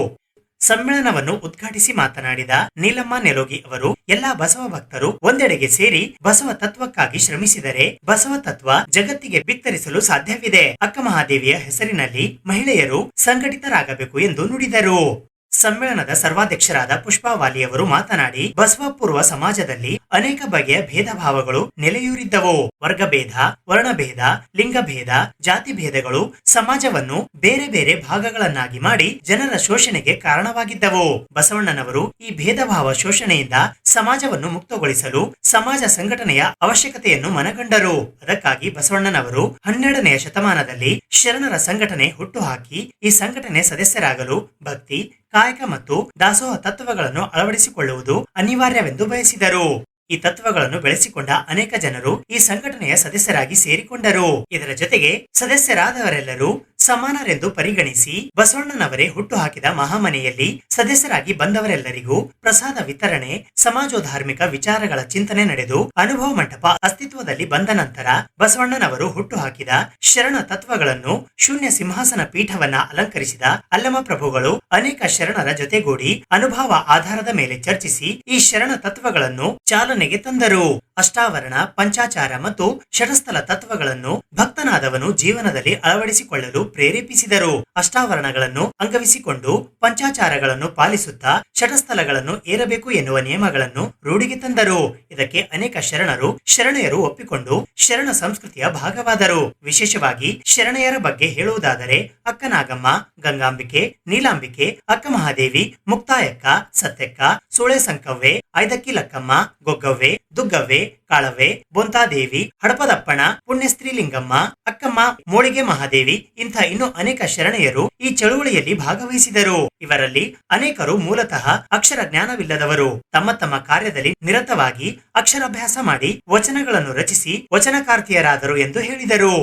ಸಮ್ಮೇಳನವನ್ನು ಉದ್ಘಾಟಿಸಿ ಮಾತನಾಡಿದ ನೀಲಮ್ಮ ನೆಲೋಗಿ ಅವರು, ಎಲ್ಲಾ ಬಸವ ಭಕ್ತರು ಒಂದೆಡೆಗೆ ಸೇರಿ ಬಸವ ತತ್ವಕ್ಕಾಗಿ ಶ್ರಮಿಸಿದರೆ ಬಸವ ತತ್ವ ಜಗತ್ತಿಗೆ ಬಿತ್ತರಿಸಲು ಸಾಧ್ಯವಿದೆ. ಅಕ್ಕ ಮಹಾದೇವಿಯ ಹೆಸರಿನಲ್ಲಿ ಮಹಿಳೆಯರು ಸಂಘಟಿತರಾಗಬೇಕು ಎಂದು ನುಡಿದರು. ಸಮ್ಮೇಳನದ ಸರ್ವಾಧ್ಯಕ್ಷರಾದ ಪುಷ್ಪಾ ವಾಲಿ ಅವರು ಮಾತನಾಡಿ, ಬಸವಪೂರ್ವ ಸಮಾಜದಲ್ಲಿ ಅನೇಕ ಬಗೆಯ ಭೇದ ಭಾವಗಳು ನೆಲೆಯೂರಿದ್ದವು. ವರ್ಗಭೇದ, ವರ್ಣಭೇದ, ಲಿಂಗಭೇದ, ಜಾತಿ ಭೇದಗಳು ಸಮಾಜವನ್ನು ಬೇರೆ ಬೇರೆ ಭಾಗಗಳನ್ನಾಗಿ ಮಾಡಿ ಜನರ ಶೋಷಣೆಗೆ ಕಾರಣವಾಗಿದ್ದವು. ಬಸವಣ್ಣನವರು ಈ ಭೇದ ಭಾವ ಶೋಷಣೆಯಿಂದ ಸಮಾಜವನ್ನು ಮುಕ್ತಗೊಳಿಸಲು ಸಮಾಜ ಸಂಘಟನೆಯ ಅವಶ್ಯಕತೆಯನ್ನು ಮನಗಂಡರು. ಅದಕ್ಕಾಗಿ ಬಸವಣ್ಣನವರು 12ನೇ ಶತಮಾನದಲ್ಲಿ ಶರಣರ ಸಂಘಟನೆ ಹುಟ್ಟುಹಾಕಿ ಈ ಸಂಘಟನೆ ಸದಸ್ಯರಾಗಲು ಭಕ್ತಿ, ಕಾಯಕ ಮತ್ತು ದಾಸೋಹ ತತ್ವಗಳನ್ನು ಅಳವಡಿಸಿಕೊಳ್ಳುವುದು ಅನಿವಾರ್ಯವೆಂದು ಬಯಸಿದರು. ಈ ತತ್ವಗಳನ್ನು ಬೆಳೆಸಿಕೊಂಡ ಅನೇಕ ಜನರು ಈ ಸಂಘಟನೆಯ ಸದಸ್ಯರಾಗಿ ಸೇರಿಕೊಂಡರು. ಇದರ ಜೊತೆಗೆ ಸದಸ್ಯರಾದವರೆಲ್ಲರೂ ಸಮಾನರೆಂದು ಪರಿಗಣಿಸಿ ಬಸವಣ್ಣನವರೇ ಹುಟ್ಟುಹಾಕಿದ ಮಹಾಮನೆಯಲ್ಲಿ ಸದಸ್ಯರಾಗಿ ಬಂದವರೆಲ್ಲರಿಗೂ ಪ್ರಸಾದ ವಿತರಣೆ, ಸಮಾಜೋಧಾರ್ಮಿಕ ವಿಚಾರಗಳ ಚಿಂತನೆ ನಡೆದು ಅನುಭವ ಮಂಟಪ ಅಸ್ತಿತ್ವದಲ್ಲಿ ಬಂದ ನಂತರ ಬಸವಣ್ಣನವರು ಹುಟ್ಟುಹಾಕಿದ ಶರಣ ತತ್ವಗಳನ್ನು ಶೂನ್ಯ ಸಿಂಹಾಸನ ಪೀಠವನ್ನ ಅಲಂಕರಿಸಿದ ಅಲ್ಲಮ ಪ್ರಭುಗಳು ಅನೇಕ ಶರಣರ ಜೊತೆಗೂಡಿ ಅನುಭವ ಆಧಾರದ ಮೇಲೆ ಚರ್ಚಿಸಿ ಈ ಶರಣ ತತ್ವಗಳನ್ನು ಚಾಲನೆಗೆ ತಂದರು. ಅಷ್ಟಾವರಣ, ಪಂಚಾಚಾರ ಮತ್ತು ಷಟಸ್ಥಲ ತತ್ವಗಳನ್ನು ಭಕ್ತನಾದವನು ಜೀವನದಲ್ಲಿ ಅಳವಡಿಸಿಕೊಳ್ಳಲು ಪ್ರೇರೇಪಿಸಿದರು. ಅಷ್ಟಾವರಣಗಳನ್ನು ಅಂಗವಿಸಿಕೊಂಡು ಪಂಚಾಚಾರಗಳನ್ನು ಪಾಲಿಸುತ್ತಾ ಷಟಸ್ಥಲಗಳನ್ನು ಏರಬೇಕು ಎನ್ನುವ ನಿಯಮಗಳನ್ನು ರೂಢಿಗೆ ತಂದರು. ಇದಕ್ಕೆ ಅನೇಕ ಶರಣರು, ಶರಣೆಯರು ಒಪ್ಪಿಕೊಂಡು ಶರಣ ಸಂಸ್ಕೃತಿಯ ಭಾಗವಾದರು. ವಿಶೇಷವಾಗಿ ಶರಣೆಯರ ಬಗ್ಗೆ ಹೇಳುವುದಾದರೆ ಅಕ್ಕನಾಗಮ್ಮ, ಗಂಗಾಂಬಿಕೆ, ನೀಲಾಂಬಿಕೆ, ಅಕ್ಕ ಮಹಾದೇವಿ, ಮುಕ್ತಾಯಕ್ಕ, ಸತ್ಯಕ್ಕ, ಸೋಳೆ ಸಂಕವ್ವೆ, ಐದಕ್ಕಿ ಲಕ್ಕಮ್ಮ, ಗೊಗ್ಗವ್ವೆ, ದುಗ್ಗವ್ವೆ, ಕಾಳವ್ವೆ, ಬೊಂತಾದೇವಿ, ಹಡಪದಪ್ಪಣ, ಪುಣ್ಯಸ್ತ್ರೀ ಲಿಂಗಮ್ಮ, ಅಕ್ಕಮ್ಮ, ಮೋಳಿಗೆ ಮಹಾದೇವಿ ಇಂಥ ಇನ್ನೂ ಅನೇಕ ಶರಣೆಯರು ಈ ಚಳುವಳಿಯಲ್ಲಿ ಭಾಗವಹಿಸಿದರು. ಇವರಲ್ಲಿ ಅನೇಕರು ಮೂಲತಃ ಅಕ್ಷರ ಜ್ಞಾನವಿಲ್ಲದವರು. ತಮ್ಮ ತಮ್ಮ ಕಾರ್ಯದಲ್ಲಿ ನಿರತವಾಗಿ ಅಕ್ಷರಾಭ್ಯಾಸ ಮಾಡಿ ವಚನಗಳನ್ನು ರಚಿಸಿ ವಚನಕಾರ್ತಿಯರಾದರು ಎಂದು ಹೇಳಿದರು.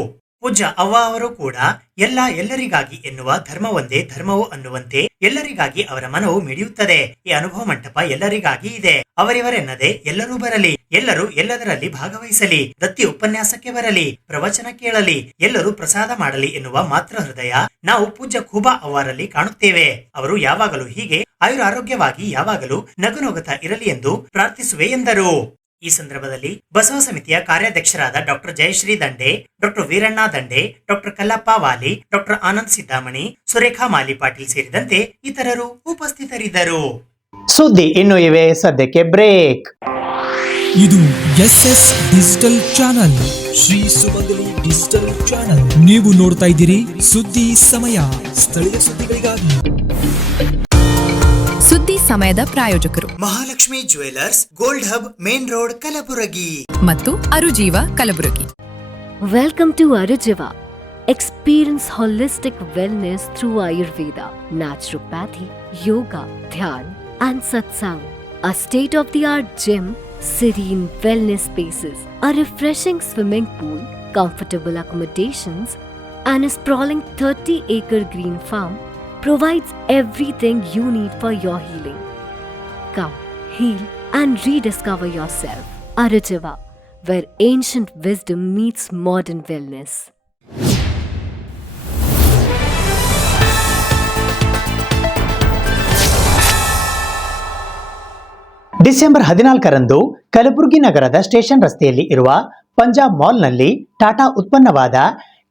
ಪೂಜ್ಯ ಅವ್ವ ಅವರು ಕೂಡ ಎಲ್ಲರಿಗಾಗಿ ಎನ್ನುವ ಧರ್ಮ ಒಂದೇ ಧರ್ಮವು ಅನ್ನುವಂತೆ ಎಲ್ಲರಿಗಾಗಿ ಅವರ ಮನವು ಮಿಡಿಯುತ್ತದೆ. ಈ ಅನುಭವ ಮಂಟಪ ಎಲ್ಲರಿಗಾಗಿ ಇದೆ. ಅವರಿವರೆನ್ನದೆ ಎಲ್ಲರೂ ಬರಲಿ, ಎಲ್ಲರೂ ಎಲ್ಲದರಲ್ಲಿ ಭಾಗವಹಿಸಲಿ, ದತ್ತಿ ಉಪನ್ಯಾಸಕ್ಕೆ ಬರಲಿ, ಪ್ರವಚನ ಕೇಳಲಿ, ಎಲ್ಲರೂ ಪ್ರಸಾದ ಮಾಡಲಿ ಎನ್ನುವ ಮಾತ್ರ ಹೃದಯ ನಾವು ಪೂಜ್ಯ ಖೂಬಾ ಅವರಲ್ಲಿ ಕಾಣುತ್ತೇವೆ. ಅವರು ಯಾವಾಗಲೂ ಹೀಗೆ ಆಯುರಾರೋಗ್ಯವಾಗಿ ಯಾವಾಗಲೂ ನಗುನಗುತ್ತಾ ಇರಲಿ ಎಂದು ಪ್ರಾರ್ಥಿಸುವೆ ಎಂದರು. ಈ ಸಂದರ್ಭದಲ್ಲಿ ಬಸವ ಸಮಿತಿಯ ಕಾರ್ಯಾಧ್ಯಕ್ಷರಾದ ಡಾಕ್ಟರ್ ಜಯಶ್ರೀ ದಂಡೆ, ಡಾಕ್ಟರ್ ವೀರಣ್ಣ ದಂಡೆ, ಡಾಕ್ಟರ್ ಕಲ್ಲಪ್ಪ ವಾಲಿ, ಡಾಕ್ಟರ್ ಆನಂದ್ ಸಿದ್ದಾಮಣಿ, ಸುರೇಖಾ ಮಾಲಿ ಪಾಟೀಲ್ ಸೇರಿದಂತೆ ಇತರರು ಉಪಸ್ಥಿತರಿದ್ದರು. ಸುದ್ದಿ ಇನ್ನು ಇವೆ, ಸದ್ಯಕ್ಕೆ ಬ್ರೇಕ್. ಇದು SS ಡಿಜಿಟಲ್ ಚಾನಲ್, ಶ್ರೀ ಸುಮಂಗಲಿ ಡಿಜಿಟಲ್ ಚಾನಲ್. ನೀವು ನೋಡ್ತಾ ಇದ್ದೀರಿ ಸುದ್ದಿ ಸಮಯ, ಸ್ಥಳೀಯ ಸುದ್ದಿಗಳಿಗಾಗಿ. ಸುದ್ದಿ ಸಮಯದ ಪ್ರಾಯೋಜಕರು Mahalakshmi jewellers, gold hub, main road, Kalaburagi ಮತ್ತು ಅರುಜೀವ Kalaburagi. Welcome to Arujiva. Experience holistic wellness through Ayurveda, naturopathy, yoga, dhyan, and satsang. A state-of-the-art gym, serene wellness spaces, a refreshing swimming pool, comfortable accommodations, and a sprawling 30-acre green farm provides everything you need for your healing. Come, heal, and rediscover yourself. Arujiva, where ancient wisdom meets modern wellness. December 14ರಂದು ಕಲಬುರಗಿ ನಗರದ ಸ್ಟೇಷನ್ ರಸ್ತೆಯಲ್ಲಿ ಇರುವ ಪಂಜಾಬ್ ಮಾಲ್ನಲ್ಲಿ ಟಾಟಾ ಉತ್ಪನ್ನವಾದ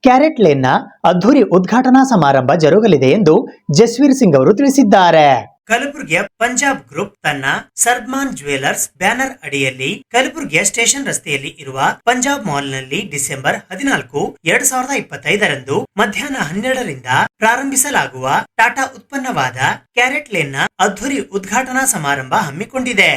ಕ್ಯಾರೆಟ್ ಲೇನ್ನ ಅದ್ಧೂರಿ ಉದ್ಘಾಟನಾ ಸಮಾರಂಭ ಜರುಗಲಿದೆ ಎಂದು ಜಸ್ವೀರ್ ಸಿಂಗ್ ಅವರು ತಿಳಿಸಿದ್ದಾರೆ. ಕಲಬುರಗಿಯ ಪಂಜಾಬ್ ಗ್ರೂಪ್ ತನ್ನ ಸರ್ಮಾನ್ ಜ್ಯುವೆಲರ್ಸ್ ಬ್ಯಾನರ್ ಅಡಿಯಲ್ಲಿ ಕಲಬುರಗಿಯ ಸ್ಟೇಷನ್ ರಸ್ತೆಯಲ್ಲಿ ಇರುವ ಪಂಜಾಬ್ ಮಾಲ್ನಲ್ಲಿ ಡಿಸೆಂಬರ್ 14, 2025ರಂದು ಮಧ್ಯಾಹ್ನ 12ರಿಂದ ಪ್ರಾರಂಭಿಸಲಾಗುವ ಟಾಟಾ ಉತ್ಪನ್ನವಾದ ಕ್ಯಾರೆಟ್ ಲೇನ್ನ ಅದ್ಧೂರಿ ಉದ್ಘಾಟನಾ ಸಮಾರಂಭ ಹಮ್ಮಿಕೊಂಡಿದೆ.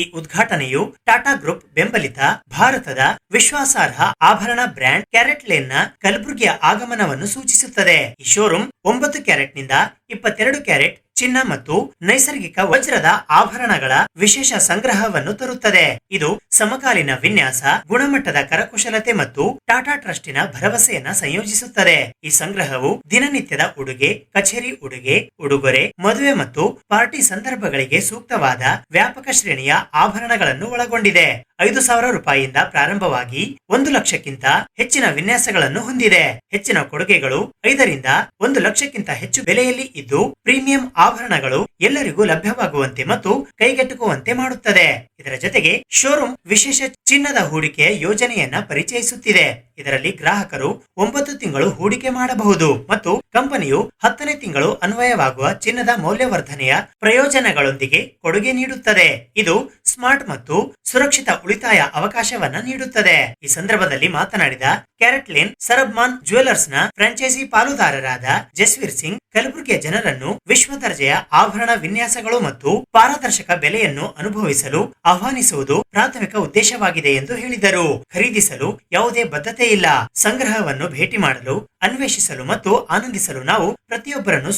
ಈ ಉದ್ಘಾಟನೆಯು ಟಾಟಾ ಗ್ರೂಪ್ ಬೆಂಬಲಿತ ಭಾರತದ ವಿಶ್ವಾಸಾರ್ಹ ಆಭರಣ ಬ್ರ್ಯಾಂಡ್ ಕ್ಯಾರೆಟ್ ಲೇನ್ನ ಕಲಬುರಗಿಯ ಆಗಮನವನ್ನು ಸೂಚಿಸುತ್ತದೆ. ಈ ಶೋರೂಮ್ 9 ಕ್ಯಾರೆಟ್ನಿಂದ 22 ಕ್ಯಾರೆಟ್ ಚಿನ್ನ ಮತ್ತು ನೈಸರ್ಗಿಕ ವಜ್ರದ ಆಭರಣಗಳ ವಿಶೇಷ ಸಂಗ್ರಹವನ್ನು ತರುತ್ತದೆ. ಇದು ಸಮಕಾಲೀನ ವಿನ್ಯಾಸ, ಗುಣಮಟ್ಟದ ಕರಕುಶಲತೆ ಮತ್ತು ಟಾಟಾ ಟ್ರಸ್ಟಿನ ಭರವಸೆಯನ್ನ ಸಂಯೋಜಿಸುತ್ತದೆ. ಈ ಸಂಗ್ರಹವು ದಿನನಿತ್ಯದ ಉಡುಗೆ, ಕಚೇರಿ ಉಡುಗೆ, ಉಡುಗೊರೆ, ಮದುವೆ ಮತ್ತು ಪಾರ್ಟಿ ಸಂದರ್ಭಗಳಿಗೆ ಸೂಕ್ತವಾದ ವ್ಯಾಪಕ ಶ್ರೇಣಿಯ ಆಭರಣಗಳನ್ನು ಒಳಗೊಂಡಿದೆ. 5,000 ರೂಪಾಯಿಯಿಂದ ಪ್ರಾರಂಭವಾಗಿ 1 ಲಕ್ಷಕ್ಕಿಂತ ಹೆಚ್ಚಿನ ವಿನ್ಯಾಸಗಳನ್ನು ಹೊಂದಿದೆ. ಹೆಚ್ಚಿನ ಕೊಡುಗೆಗಳು 5ರಿಂದ 1 ಲಕ್ಷಕ್ಕಿಂತ ಹೆಚ್ಚು ಬೆಲೆಯಲ್ಲಿ ಇದ್ದು, ಪ್ರೀಮಿಯಂ ಆಭರಣಗಳು ಎಲ್ಲರಿಗೂ ಲಭ್ಯವಾಗುವಂತೆ ಮತ್ತು ಕೈಗೆಟುಕುವಂತೆ ಮಾಡುತ್ತದೆ. ಇದರ ಜೊತೆಗೆ ಶೋರೂಮ್ ವಿಶೇಷ ಚಿನ್ನದ ಹೂಡಿಕೆಯ ಯೋಜನೆಯನ್ನ ಪರಿಚಯಿಸುತ್ತಿದೆ. ಇದರಲ್ಲಿ ಗ್ರಾಹಕರು 9 ತಿಂಗಳು ಹೂಡಿಕೆ ಮಾಡಬಹುದು ಮತ್ತು ಕಂಪನಿಯು 10ನೇ ತಿಂಗಳು ಅನ್ವಯವಾಗುವ ಚಿನ್ನದ ಮೌಲ್ಯವರ್ಧನೆಯ ಪ್ರಯೋಜನಗಳೊಂದಿಗೆ ಕೊಡುಗೆ ನೀಡುತ್ತದೆ. ಇದು ಸ್ಮಾರ್ಟ್ ಮತ್ತು ಸುರಕ್ಷಿತ ಉಳಿತಾಯ ಅವಕಾಶವನ್ನ ನೀಡುತ್ತದೆ. ಈ ಸಂದರ್ಭದಲ್ಲಿ ಮಾತನಾಡಿದ ಕ್ಯಾರೆಟ್ ಲೇನ್ ಸರ್ಮಾನ್ ಜ್ಯುವೆಲರ್ಸ್ ನ ಫ್ರಾಂಚೈಸಿ ಪಾಲುದಾರರಾದ ಜಸ್ವೀರ್ ಸಿಂಗ್, ಕಲಬುರಗಿಯ ಜನರನ್ನು ವಿಶ್ವ ದರ್ಜೆಯ ಆಭರಣ ವಿನ್ಯಾಸಗಳು ಮತ್ತು ಪಾರದರ್ಶಕ ಬೆಲೆಯನ್ನು ಅನುಭವಿಸಲು ಆಹ್ವಾನಿಸುವುದು ಪ್ರಾಥಮಿಕ ಉದ್ದೇಶವಾಗಿದೆ ಎಂದು ಹೇಳಿದರು. ಖರೀದಿಸಲು ಯಾವುದೇ ಬದ್ಧತೆ ಇಲ್ಲ. ಸಂಗ್ರಹವನ್ನು ಭೇಟಿ ಮಾಡಲು, ಅನ್ವೇಷಿಸಲು ಮತ್ತು ಆನಂದಿಸಲು ನಾವು ಪ್ರತಿಯೊಬ್ಬರನ್ನು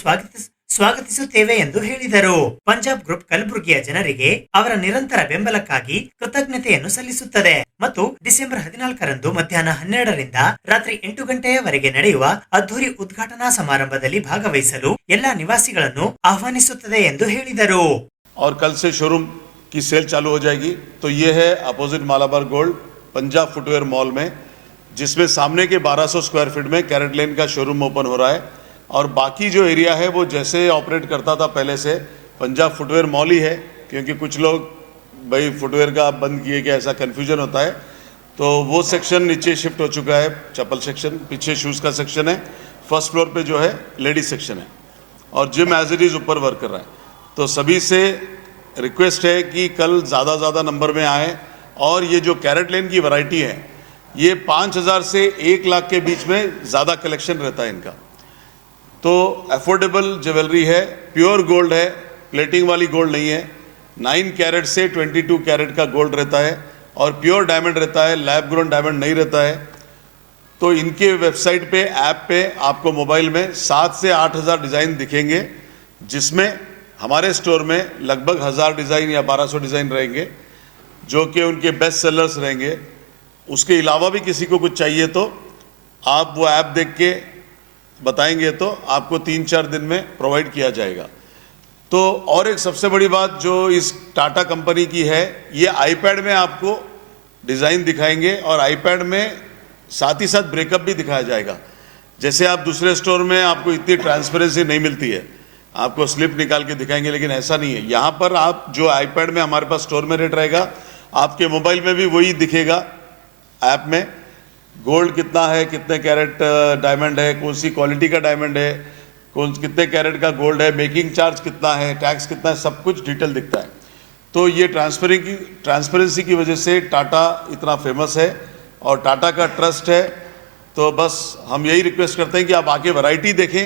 ಸ್ವಾಗತಿಸುತ್ತೇವೆ ಎಂದು ಹೇಳಿದರು. ಪಂಜಾಬ್ ಗ್ರೂಪ್ ಕಲಬುರಗಿಯ ಜನರಿಗೆ ಅವರ ನಿರಂತರ ಬೆಂಬಲಕ್ಕಾಗಿ ಕೃತಜ್ಞತೆಯನ್ನು ಸಲ್ಲಿಸುತ್ತದೆ ಮತ್ತು ಡಿಸೆಂಬರ್ 14ರಂದು ಮಧ್ಯಾಹ್ನ 12ರಿಂದ ರಾತ್ರಿ 8 ಗಂಟೆಯವರೆಗೆ ನಡೆಯುವ ಅದ್ಧೂರಿ ಉದ್ಘಾಟನಾ ಸಮಾರಂಭದಲ್ಲಿ ಭಾಗವಹಿಸಲು ಎಲ್ಲಾ ನಿವಾಸಿಗಳನ್ನು ಆಹ್ವಾನಿಸುತ್ತದೆ ಎಂದು ಹೇಳಿದರು. और कल से शोरूम की सेल चालू हो जाएगी. तो ये है opposite Malabar gold Punjab footwear mall में, जिसमें सामने के 1200 स्क्वायर फीट में कैरेट लेन का शोरूम ओपन हो रहा है. और बाकी जो एरिया है वो जैसे ऑपरेट करता था पहले से पंजाब फुटवेयर मॉल ही है, क्योंकि कुछ लोग भाई फुटवेयर का बंद किए क्या, ऐसा कन्फ्यूजन होता है. तो वो सेक्शन नीचे शिफ्ट हो चुका है, चप्पल सेक्शन, पीछे शूज़ का सेक्शन है. फर्स्ट फ्लोर पे जो है लेडीज सेक्शन है और जिम एज इट इज़ ऊपर वर्क कर रहा है. तो सभी से रिक्वेस्ट है कि कल ज़्यादा नंबर में आए. और ये जो कैरेट लेन की वैरायटी है, ये 5,000 से 1 लाख के बीच में ज़्यादा कलेक्शन रहता है इनका. तो अफोर्डेबल ज्वेलरी है, प्योर गोल्ड है, प्लेटिंग वाली गोल्ड नहीं है. 9 कैरेट से 22 कैरेट का गोल्ड रहता है और प्योर डायमंड रहता है, लैब ग्रोन डायमंड नहीं रहता है. तो इनके वेबसाइट पे, ऐप पे आपको मोबाइल में 7 से 8,000 डिज़ाइन दिखेंगे, जिसमें हमारे स्टोर में लगभग 1,000 डिज़ाइन या 1200 डिज़ाइन रहेंगे, जो कि उनके बेस्ट सेलर्स रहेंगे. उसके अलावा भी किसी को कुछ चाहिए तो आप वो ऐप देख के बताएंगे तो आपको 3-4 दिन में प्रोवाइड किया जाएगा. तो और एक सबसे बड़ी बात जो इस टाटा कंपनी की है, ये आईपैड में आपको डिज़ाइन दिखाएंगे और आईपैड में साथ ही साथ ब्रेकअप भी दिखाया जाएगा. जैसे आप दूसरे स्टोर में आपको इतनी ट्रांसपेरेंसी नहीं मिलती है, आपको स्लिप निकाल के दिखाएंगे, लेकिन ऐसा नहीं है. यहाँ पर आप जो आईपैड में हमारे पास स्टोर में रेट रहेगा, आपके मोबाइल में भी वही दिखेगा. ऐप में गोल्ड कितना है, कितने कैरेट डायमंड है, कौन सी क्वालिटी का डायमंड है, कितने कैरेट का गोल्ड है, मेकिंग चार्ज कितना है, टैक्स कितना है, सब कुछ डिटेल दिखता है. तो ये ट्रांसपेरेंसी की वजह से टाटा इतना फेमस है और टाटा का ट्रस्ट है। तो बस हम यही रिक्वेस्ट करते हैं कि आप आगे वैरायटी देखें।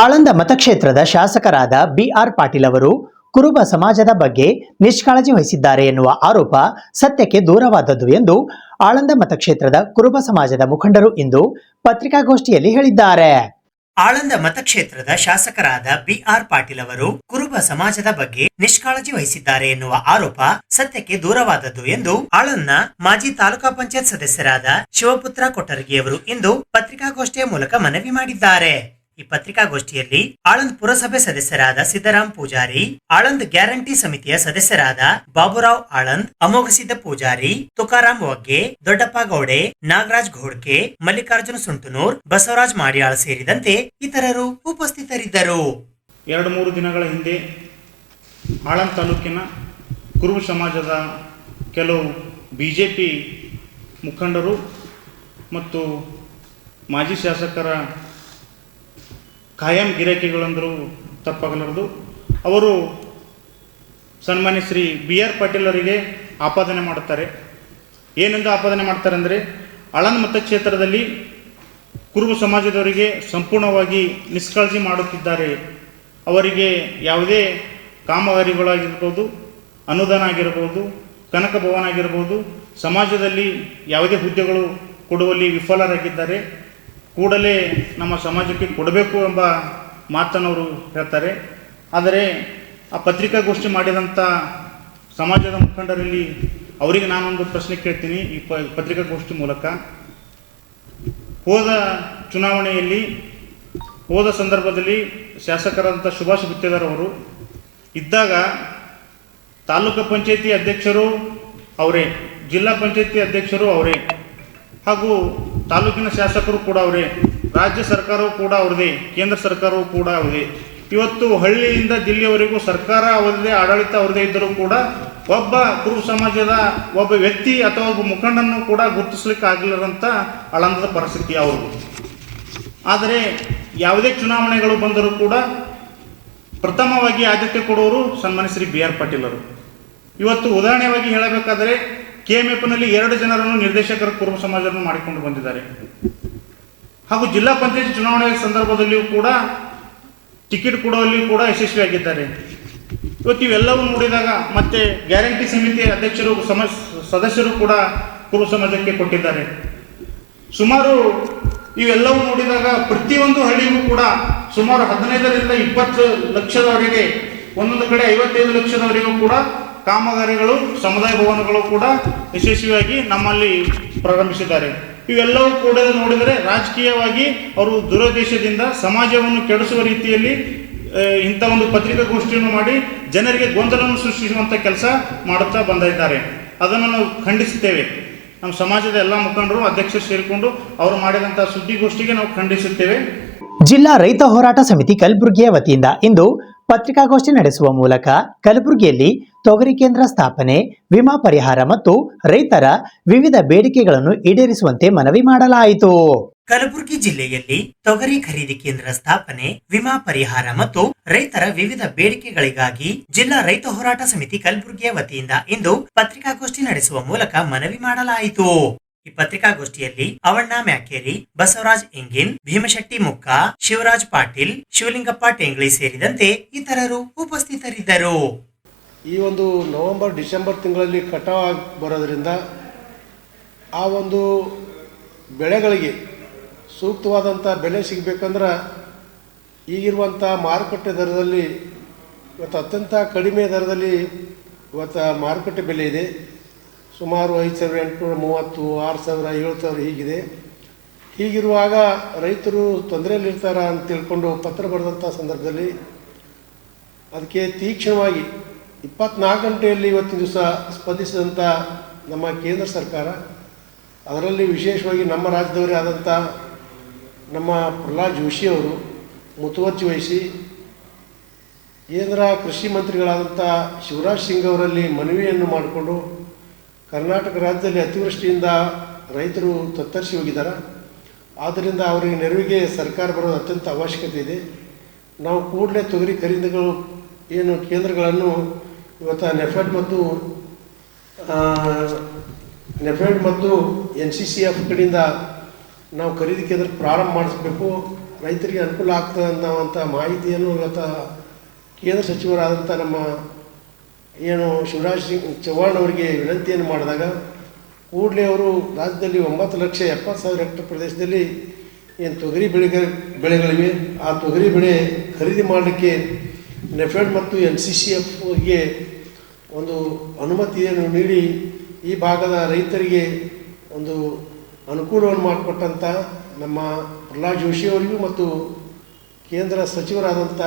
ಆಳಂದ ಮತಕ್ಷೇತ್ರದ ಶಾಸಕರಾದ BR ಪಾಟೀಲ್ ಅವರು ಕುರುಬ ಸಮಾಜದ ಬಗ್ಗೆ ನಿಷ್ಕಾಳಜಿ ವಹಿಸಿದ್ದಾರೆ ಎನ್ನುವ ಆರೋಪ ಸತ್ಯಕ್ಕೆ ದೂರವಾದದ್ದು ಎಂದು ಆಳಂದ ಮತಕ್ಷೇತ್ರದ ಕುರುಬ ಸಮಾಜದ ಮುಖಂಡರು ಇಂದು ಪತ್ರಿಕಾಗೋಷ್ಠಿಯಲ್ಲಿ ಹೇಳಿದ್ದಾರೆ. ಆಳಂದ ಮತಕ್ಷೇತ್ರದ ಶಾಸಕರಾದ BR ಪಾಟೀಲ್ ಅವರು ಕುರುಬ ಸಮಾಜದ ಬಗ್ಗೆ ನಿಷ್ಕಾಳಜಿ ವಹಿಸಿದ್ದಾರೆ ಎನ್ನುವ ಆರೋಪ ಸತ್ಯಕ್ಕೆ ದೂರವಾದದ್ದು ಎಂದು ಆಳಂದ್ನ ಮಾಜಿ ತಾಲೂಕಾ ಪಂಚಾಯತ್ ಸದಸ್ಯರಾದ ಶಿವಪುತ್ರ ಕೊಟ್ಟರಗಿಯವರು ಇಂದು ಪತ್ರಿಕಾಗೋಷ್ಠಿಯ ಮೂಲಕ ಮನವಿ ಮಾಡಿದ್ದಾರೆ. ಈ ಪತ್ರಿಕಾಗೋಷ್ಠಿಯಲ್ಲಿ ಆಳಂದ್ ಪುರಸಭೆ ಸದಸ್ಯರಾದ ಸಿದ್ದರಾಮ್ ಪೂಜಾರಿ, ಆಳಂದ್ ಗ್ಯಾರಂಟಿ ಸಮಿತಿಯ ಸದಸ್ಯರಾದ ಬಾಬುರಾವ್ ಆಳಂದ್, ಅಮೋಘಸಿದ್ದ ಪೂಜಾರಿ, ತುಕಾರಾಮ್ ವಗ್ಗೆ, ದೊಡ್ಡಪ್ಪ ಗೌಡೆ, ನಾಗರಾಜ್ ಘೋಡ್ಕೆ, ಮಲ್ಲಿಕಾರ್ಜುನ ಸುಂಟುನೂರ್, ಬಸವರಾಜ್ ಮಾಡಿಯಾಳ್ ಸೇರಿದಂತೆ ಇತರರು ಉಪಸ್ಥಿತರಿದ್ದರು. 2-3 ದಿನಗಳ ಹಿಂದೆ ಆಳಂದ್ ತಾಲೂಕಿನ ಕುರುಬ ಸಮಾಜದ ಕೆಲವು BJP ಮುಖಂಡರು ಮತ್ತು ಮಾಜಿ ಶಾಸಕರ ಕಾಯಂ ಗಿರಾಕಿಗಳಂದರೂ ತಪ್ಪಾಗಲಾರದು, ಅವರು ಸನ್ಮಾನ್ಯ ಶ್ರೀ BR ಪಾಟೀಲ್ ಅವರಿಗೆ ಆಪಾದನೆ ಮಾಡುತ್ತಾರೆ. ಏನೆಂದು ಆಪಾದನೆ ಮಾಡ್ತಾರೆ ಅಂದರೆ, ಆಳಂದ್ ಮತಕ್ಷೇತ್ರದಲ್ಲಿ ಕುರುಬ ಸಮಾಜದವರಿಗೆ ಸಂಪೂರ್ಣವಾಗಿ ನಿಷ್ಕಾಳಜಿ ಮಾಡುತ್ತಿದ್ದಾರೆ. ಅವರಿಗೆ ಯಾವುದೇ ಕಾಮಗಾರಿಗಳಾಗಿರ್ಬೋದು, ಅನುದಾನ ಆಗಿರ್ಬೋದು, ಕನಕ ಭವನ ಆಗಿರ್ಬೋದು, ಸಮಾಜದಲ್ಲಿ ಯಾವುದೇ ಹುದ್ದೆಗಳು ಕೊಡುವಲ್ಲಿ ವಿಫಲರಾಗಿದ್ದಾರೆ. ಕೂಡಲೇ ನಮ್ಮ ಸಮಾಜಕ್ಕೆ ಕೊಡಬೇಕು ಎಂಬ ಮಾತನ್ನು ಅವರು ಹೇಳ್ತಾರೆ. ಆದರೆ ಆ ಪತ್ರಿಕಾಗೋಷ್ಠಿ ಮಾಡಿದಂಥ ಸಮಾಜದ ಮುಖಂಡರಲ್ಲಿ ಅವರಿಗೆ ನಾನೊಂದು ಪ್ರಶ್ನೆ ಕೇಳ್ತೀನಿ ಈ ಪತ್ರಿಕಾಗೋಷ್ಠಿ ಮೂಲಕ. ಹೋದ ಸಂದರ್ಭದಲ್ಲಿ ಶಾಸಕರಾದಂಥ ಸುಭಾಷ್ ಗುತ್ತೇದಾರ್ ಅವರು ಇದ್ದಾಗ ತಾಲೂಕು ಪಂಚಾಯತಿ ಅಧ್ಯಕ್ಷರು ಅವರೇ, ಜಿಲ್ಲಾ ಪಂಚಾಯತಿ ಅಧ್ಯಕ್ಷರು ಅವರೇ, ಹಾಗೂ ತಾಲೂಕಿನ ಶಾಸಕರು ಕೂಡ ಅವರೇ, ರಾಜ್ಯ ಸರ್ಕಾರವೂ ಕೂಡ ಅವ್ರದೇ, ಕೇಂದ್ರ ಸರ್ಕಾರವೂ ಕೂಡ ಅವ್ರದೇ. ಇವತ್ತು ಹಳ್ಳಿಯಿಂದ ದಿಲ್ಲಿಯವರೆಗೂ ಸರ್ಕಾರ ಅವರದೇ, ಆಡಳಿತ ಅವರದೇ ಇದ್ದರೂ ಕೂಡ ಒಬ್ಬ ಕುರುಬ ಸಮಾಜದ ಒಬ್ಬ ವ್ಯಕ್ತಿ ಅಥವಾ ಒಬ್ಬ ಮುಖಂಡನ್ನು ಕೂಡ ಗುರುತಿಸ್ಲಿಕ್ಕೆ ಆಗಲಿರಂಥ ಆಳಂದದ ಪರಿಸ್ಥಿತಿ ಅವ್ರದ್ದು. ಆದರೆ ಯಾವುದೇ ಚುನಾವಣೆಗಳು ಬಂದರೂ ಕೂಡ ಪ್ರಥಮವಾಗಿ ಆದ್ಯತೆ ಕೊಡುವವರು ಸನ್ಮಾನ್ಯ ಶ್ರೀ BR ಪಾಟೀಲ್ ಅವರು. ಇವತ್ತು ಉದಾಹರಣೆಯಾಗಿ ಹೇಳಬೇಕಾದರೆ KMFನಲ್ಲಿ 2 ಜನರನ್ನು ನಿರ್ದೇಶಕರ ಕುರುಬ ಸಮಾಜವನ್ನು ಮಾಡಿಕೊಂಡು ಬಂದಿದ್ದಾರೆ. ಹಾಗೂ ಜಿಲ್ಲಾ ಪಂಚಾಯತ್ ಚುನಾವಣೆ ಸಂದರ್ಭದಲ್ಲಿಯೂ ಕೂಡ ಟಿಕೆಟ್ ಕೊಡುವಲ್ಲಿಯೂ ಕೂಡ ಯಶಸ್ವಿಯಾಗಿದ್ದಾರೆ. ಇವತ್ತು ಇವೆಲ್ಲವೂ ನೋಡಿದಾಗ ಮತ್ತೆ ಗ್ಯಾರಂಟಿ ಸಮಿತಿ ಅಧ್ಯಕ್ಷರು ಸದಸ್ಯರು ಕೂಡ ಕುರುಬ ಸಮಾಜಕ್ಕೆ ಕೊಟ್ಟಿದ್ದಾರೆ. ಸುಮಾರು ಇವೆಲ್ಲವೂ ನೋಡಿದಾಗ ಪ್ರತಿಯೊಂದು ಹಳ್ಳಿಗೂ ಕೂಡ ಸುಮಾರು 15ರಿಂದ 20 ಲಕ್ಷದವರೆಗೆ, ಒಂದೊಂದು ಕಡೆ 55 ಲಕ್ಷದವರೆಗೂ ಕೂಡ ಕಾಮಗಾರಿಗಳು, ಸಮುದಾಯ ಭವನಗಳು ಕೂಡ ಯಶಸ್ವಿಯಾಗಿ ನಮ್ಮಲ್ಲಿ ಪ್ರಾರಂಭಿಸಿದ್ದಾರೆ. ಇವೆಲ್ಲವೂ ಕೂಡ ನೋಡಿದರೆ ರಾಜಕೀಯವಾಗಿ ಅವರು ದುರುದ್ದೇಶದಿಂದ ಸಮಾಜವನ್ನು ಕೆಡಿಸುವ ರೀತಿಯಲ್ಲಿ ಇಂಥ ಒಂದು ಪತ್ರಿಕಾಗೋಷ್ಠಿಯನ್ನು ಮಾಡಿ ಜನರಿಗೆ ಗೊಂದಲವನ್ನು ಸೃಷ್ಟಿಸುವಂಥ ಕೆಲಸ ಮಾಡುತ್ತಾ ಬಂದಿದ್ದಾರೆ. ಅದನ್ನು ನಾವು ಖಂಡಿಸುತ್ತೇವೆ. ನಮ್ಮ ಸಮಾಜದ ಎಲ್ಲ ಮುಖಂಡರು, ಅಧ್ಯಕ್ಷರು ಸೇರಿಕೊಂಡು ಅವರು ಮಾಡಿದಂಥ ಸುದ್ದಿಗೋಷ್ಠಿಗೆ ನಾವು ಖಂಡಿಸುತ್ತೇವೆ. ಜಿಲ್ಲಾ ರೈತ ಹೋರಾಟ ಸಮಿತಿ ಕಲಬುರಗಿಯ ವತಿಯಿಂದ ಇಂದು ಪತ್ರಿಕಾಗೋಷ್ಠಿ ನಡೆಸುವ ಮೂಲಕ ಕಲಬುರಗಿಯಲ್ಲಿ ತೊಗರಿ ಕೇಂದ್ರ ಸ್ಥಾಪನೆ, ವಿಮಾ ಪರಿಹಾರ ಮತ್ತು ರೈತರ ವಿವಿಧ ಬೇಡಿಕೆಗಳನ್ನು ಈಡೇರಿಸುವಂತೆ ಮನವಿ ಮಾಡಲಾಯಿತು. ಕಲಬುರಗಿ ಜಿಲ್ಲೆಯಲ್ಲಿ ತೊಗರಿ ಖರೀದಿ ಕೇಂದ್ರ ಸ್ಥಾಪನೆ, ವಿಮಾ ಪರಿಹಾರ ಮತ್ತು ರೈತರ ವಿವಿಧ ಬೇಡಿಕೆಗಳಿಗಾಗಿ ಜಿಲ್ಲಾ ರೈತ ಹೋರಾಟ ಸಮಿತಿ ಕಲಬುರಗಿಯ ವತಿಯಿಂದ ಇಂದು ಪತ್ರಿಕಾಗೋಷ್ಠಿ ನಡೆಸುವ ಮೂಲಕ ಮನವಿ ಮಾಡಲಾಯಿತು. ಈ ಪತ್ರಿಕಾಗೋಷ್ಠಿಯಲ್ಲಿ ಅವಣ್ಣ ಮ್ಯಾಕೇರಿ, ಬಸವರಾಜ್ ಇಂಗಿನ್, ಭೀಮಶೆಟ್ಟಿ ಮುಕ್ಕ, ಶಿವರಾಜ್ ಪಾಟೀಲ್, ಶಿವಲಿಂಗಪ್ಪ ಟೆಂಗ್ಳಿ ಸೇರಿದಂತೆ ಇತರರು ಉಪಸ್ಥಿತರಿದ್ದರು. ಈ ಒಂದು ನವೆಂಬರ್ ಡಿಸೆಂಬರ್ ತಿಂಗಳಲ್ಲಿ ಕಟಾವು ಬರೋದ್ರಿಂದ ಆ ಒಂದು ಬೆಳೆಗಳಿಗೆ ಸೂಕ್ತವಾದಂಥ ಬೆಲೆ ಸಿಗಬೇಕಂದ್ರೆ ಈಗಿರುವಂಥ ಮಾರುಕಟ್ಟೆ ದರದಲ್ಲಿ ಇವತ್ತು ಅತ್ಯಂತ ಕಡಿಮೆ ದರದಲ್ಲಿ ಇವತ್ತು ಮಾರುಕಟ್ಟೆ ಬೆಲೆ ಇದೆ. ಸುಮಾರು 5,830, 6,000, 7,000 ಹೀಗಿದೆ. ಹೀಗಿರುವಾಗ ರೈತರು ತೊಂದರೆಯಲ್ಲಿರ್ತಾರ ಅಂತ ತಿಳ್ಕೊಂಡು ಪತ್ರ ಬರೆದಂಥ ಸಂದರ್ಭದಲ್ಲಿ ಅದಕ್ಕೆ ತೀಕ್ಷ್ಣವಾಗಿ 24 ಗಂಟೆಯಲ್ಲಿ ಇವತ್ತಿನ ದಿವಸ ಸ್ಪಂದಿಸಿದಂಥ ನಮ್ಮ ಕೇಂದ್ರ ಸರ್ಕಾರ, ಅದರಲ್ಲಿ ವಿಶೇಷವಾಗಿ ನಮ್ಮ ರಾಜ್ಯದವರೇ ಆದಂಥ ನಮ್ಮ ಪ್ರಹ್ಲಾದ್ ಜೋಶಿ ಅವರು ಮುತುವರ್ಜಿ ವಹಿಸಿ ಕೇಂದ್ರ ಕೃಷಿ ಮಂತ್ರಿಗಳಾದಂಥ ಶಿವರಾಜ್ ಸಿಂಗ್ ಅವರಲ್ಲಿ ಮನವಿಯನ್ನು ಮಾಡಿಕೊಂಡು ಕರ್ನಾಟಕ ರಾಜ್ಯದಲ್ಲಿ ಅತಿವೃಷ್ಟಿಯಿಂದ ರೈತರು ತತ್ತರಿಸಿ ಹೋಗಿದ್ದಾರೆ. ಆದ್ದರಿಂದ ಅವರಿಗೆ ನೆರವಿಗೆ ಸರ್ಕಾರ ಬರೋದು ಅತ್ಯಂತ ಅವಶ್ಯಕತೆ ಇದೆ. ನಾವು ಕೂಡಲೇ ತೊಗರಿ ಖರೀದಿಗಳು ಏನು ಕೇಂದ್ರಗಳನ್ನು ಇವತ್ತು ನೆಫೆಡ್ ಮತ್ತು NCCF ಕಡೆಯಿಂದ ನಾವು ಖರೀದಿ ಕೇಂದ್ರ ಪ್ರಾರಂಭ ಮಾಡಿಸ್ಬೇಕು, ರೈತರಿಗೆ ಅನುಕೂಲ ಆಗ್ತದೆ ಅನ್ನೋವಂಥ ಮಾಹಿತಿಯನ್ನು ಇವತ್ತು ಕೇಂದ್ರ ಸಚಿವರಾದಂಥ ನಮ್ಮ ಶಿವರಾಜ್ ಸಿಂಗ್ ಚೌಹಾಣ್ ಅವರಿಗೆ ವಿನಂತಿಯನ್ನು ಮಾಡಿದಾಗ ಕೂಡಲೇ ಅವರು ರಾಜ್ಯದಲ್ಲಿ 9,70,000 ಹೆಕ್ಟರ್ ಪ್ರದೇಶದಲ್ಲಿ ಏನು ತೊಗರಿ ಬೆಳೆಗಳಿವೆ, ಆ ತೊಗರಿ ಬೆಳೆ ಖರೀದಿ ಮಾಡಲಿಕ್ಕೆ ನೆಫೆಡ್ ಮತ್ತು NCCFಗೆ ಒಂದು ಅನುಮತಿಯನ್ನು ನೀಡಿ ಈ ಭಾಗದ ರೈತರಿಗೆ ಒಂದು ಅನುಕೂಲವನ್ನು ಮಾಡಿಕೊಟ್ಟಂಥ ನಮ್ಮ ಪ್ರಹ್ಲಾದ್ ಜೋಶಿ ಅವರಿಗೂ ಮತ್ತು ಕೇಂದ್ರ ಸಚಿವರಾದಂಥ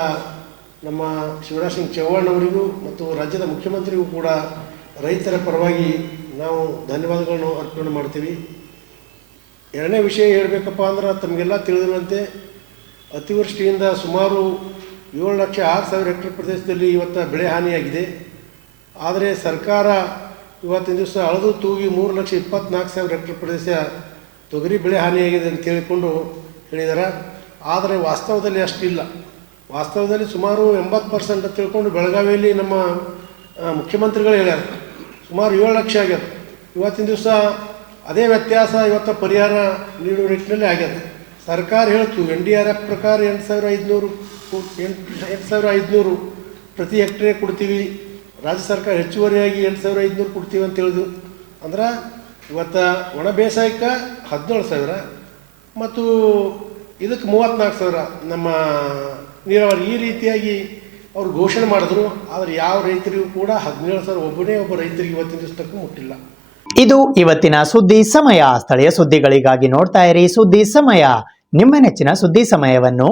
ನಮ್ಮ ಶಿವರಾಜ್ ಸಿಂಗ್ ಚೌಹಾಣ್ ಅವರಿಗೂ ಮತ್ತು ರಾಜ್ಯದ ಮುಖ್ಯಮಂತ್ರಿಗೂ ಕೂಡ ರೈತರ ಪರವಾಗಿ ನಾವು ಧನ್ಯವಾದಗಳನ್ನು ಅರ್ಪಣೆ ಮಾಡ್ತೀವಿ. ಎರಡನೇ ವಿಷಯ ಹೇಳಬೇಕಪ್ಪ ಅಂದ್ರೆ ತಮಗೆಲ್ಲ ತಿಳಿದಿರುವಂತೆ ಅತಿವೃಷ್ಟಿಯಿಂದ ಸುಮಾರು 7,06,000 ಹೆಕ್ಟರ್ ಪ್ರದೇಶದಲ್ಲಿ ಇವತ್ತು ಬೆಳೆ ಹಾನಿಯಾಗಿದೆ. ಆದರೆ ಸರ್ಕಾರ ಇವತ್ತಿನ ದಿವಸ ಅಳೆದು ತೂಗಿ 3,24,000 ಹೆಕ್ಟರ್ ಪ್ರದೇಶ ತೊಗರಿ ಬೆಳೆ ಹಾನಿಯಾಗಿದೆ ಅಂತ ಹೇಳಿಕೊಂಡು ಹೇಳಿದ್ದಾರೆ. ಆದರೆ ವಾಸ್ತವದಲ್ಲಿ ಅಷ್ಟಿಲ್ಲ. ವಾಸ್ತವದಲ್ಲಿ ಸುಮಾರು 80% ಅಂತ ತಿಳ್ಕೊಂಡು ಬೆಳಗಾವಿಯಲ್ಲಿ ನಮ್ಮ ಮುಖ್ಯಮಂತ್ರಿಗಳು ಹೇಳ್ಯಾರ ಸುಮಾರು 7 ಲಕ್ಷ ಆಗ್ಯದ. ಇವತ್ತಿನ ದಿವಸ ಅದೇ ವ್ಯತ್ಯಾಸ ಇವತ್ತು ಪರಿಹಾರ ನೀಡುವ ನಿಟ್ಟಿನಲ್ಲಿ ಆಗ್ಯದ. ಸರ್ಕಾರ ಹೇಳ್ತು NDRF ಪ್ರಕಾರ 8,500 ಪ್ರತಿ ಹೆಕ್ಟರೇ ಕೊಡ್ತೀವಿ, ರಾಜ್ಯ ಸರ್ಕಾರ ಹೆಚ್ಚುವರಿಯಾಗಿ 8,500 ಕೊಡ್ತೀವಿ ಅಂತ ಹೇಳಿದ್ವು. ಅಂದ್ರೆ ಇವತ್ತು ಒಣ ಬೇಸಾಯಕ್ಕೆ 17,000 ಮತ್ತು ಇದಕ್ಕೆ 34,000 ನಮ್ಮ ನೀರಾವರಿ, ಈ ರೀತಿಯಾಗಿ ಅವ್ರು ಘೋಷಣೆ ಮಾಡಿದ್ರು. ಆದರೆ ಯಾವ ರೈತರಿಗೂ ಕೂಡ 17,000 ಒಬ್ಬ ರೈತರಿಗೆ ಇವತ್ತಿನ ದಿವಸಕ್ಕೂ ಮುಟ್ಟಿಲ್ಲ. ಇದು ಇವತ್ತಿನ ಸುದ್ದಿ ಸಮಯ. ಸ್ಥಳೀಯ ಸುದ್ದಿಗಳಿಗಾಗಿ ನೋಡ್ತಾ ಇರಿ ಸುದ್ದಿ ಸಮಯ. ನಿಮ್ಮ ನೆಚ್ಚಿನ ಸುದ್ದಿ ಸಮಯವನ್ನು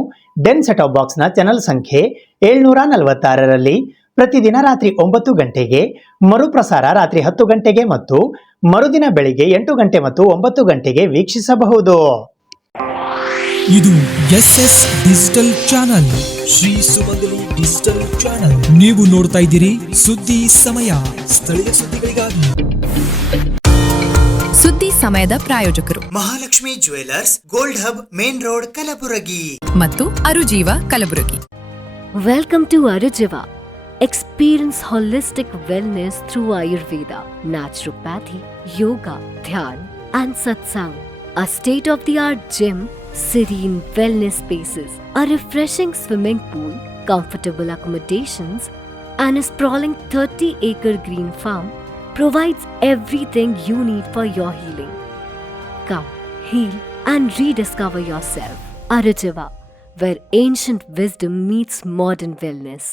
ಡೆನ್ ಸೆಟ್ ಆಫ್ ಬಾಕ್ಸ್ನ ಚಾನೆಲ್ ಸಂಖ್ಯೆ 746ರಲ್ಲಿ ಪ್ರತಿದಿನ ರಾತ್ರಿ 9 ಗಂಟೆಗೆ, ಮರುಪ್ರಸಾರ ರಾತ್ರಿ 10 ಗಂಟೆಗೆ ಮತ್ತು ಮರುದಿನ ಬೆಳಿಗ್ಗೆ 8 ಗಂಟೆ ಮತ್ತು 9 ಗಂಟೆಗೆ ವೀಕ್ಷಿಸಬಹುದು. ಇದು SS ಡಿಜಿಟಲ್ ಚಾನಲ್, ಶ್ರೀ ಸುಮಂಗಲಿ ಡಿಜಿಟಲ್ ಚಾನಲ್. ನೀವು ನೋಡ್ತಾ ಇದ್ದೀರಿ ಸುದ್ದಿ ಸಮಯ, ಸ್ಥಳೀಯ ಸುದ್ದಿಗಳಿಗಾಗಿ. ಸುದ್ದಿ ಸಮಯದ ಪ್ರಾಯೋಜಕರು Mahalakshmi jewellers, gold hub, main road, Kalaburagi ಮತ್ತು ಅರುಜೀವ Kalaburagi. Welcome to Arujiva. Experience holistic wellness through Ayurveda, naturopathy, yoga, dhyan, and satsang. A state-of-the-art gym, serene wellness spaces, a refreshing swimming pool, comfortable accommodations, and a sprawling 30-acre green farm provides everything you need for your healing. Come, heal, and rediscover yourself. Arujiva, where ancient wisdom meets modern wellness.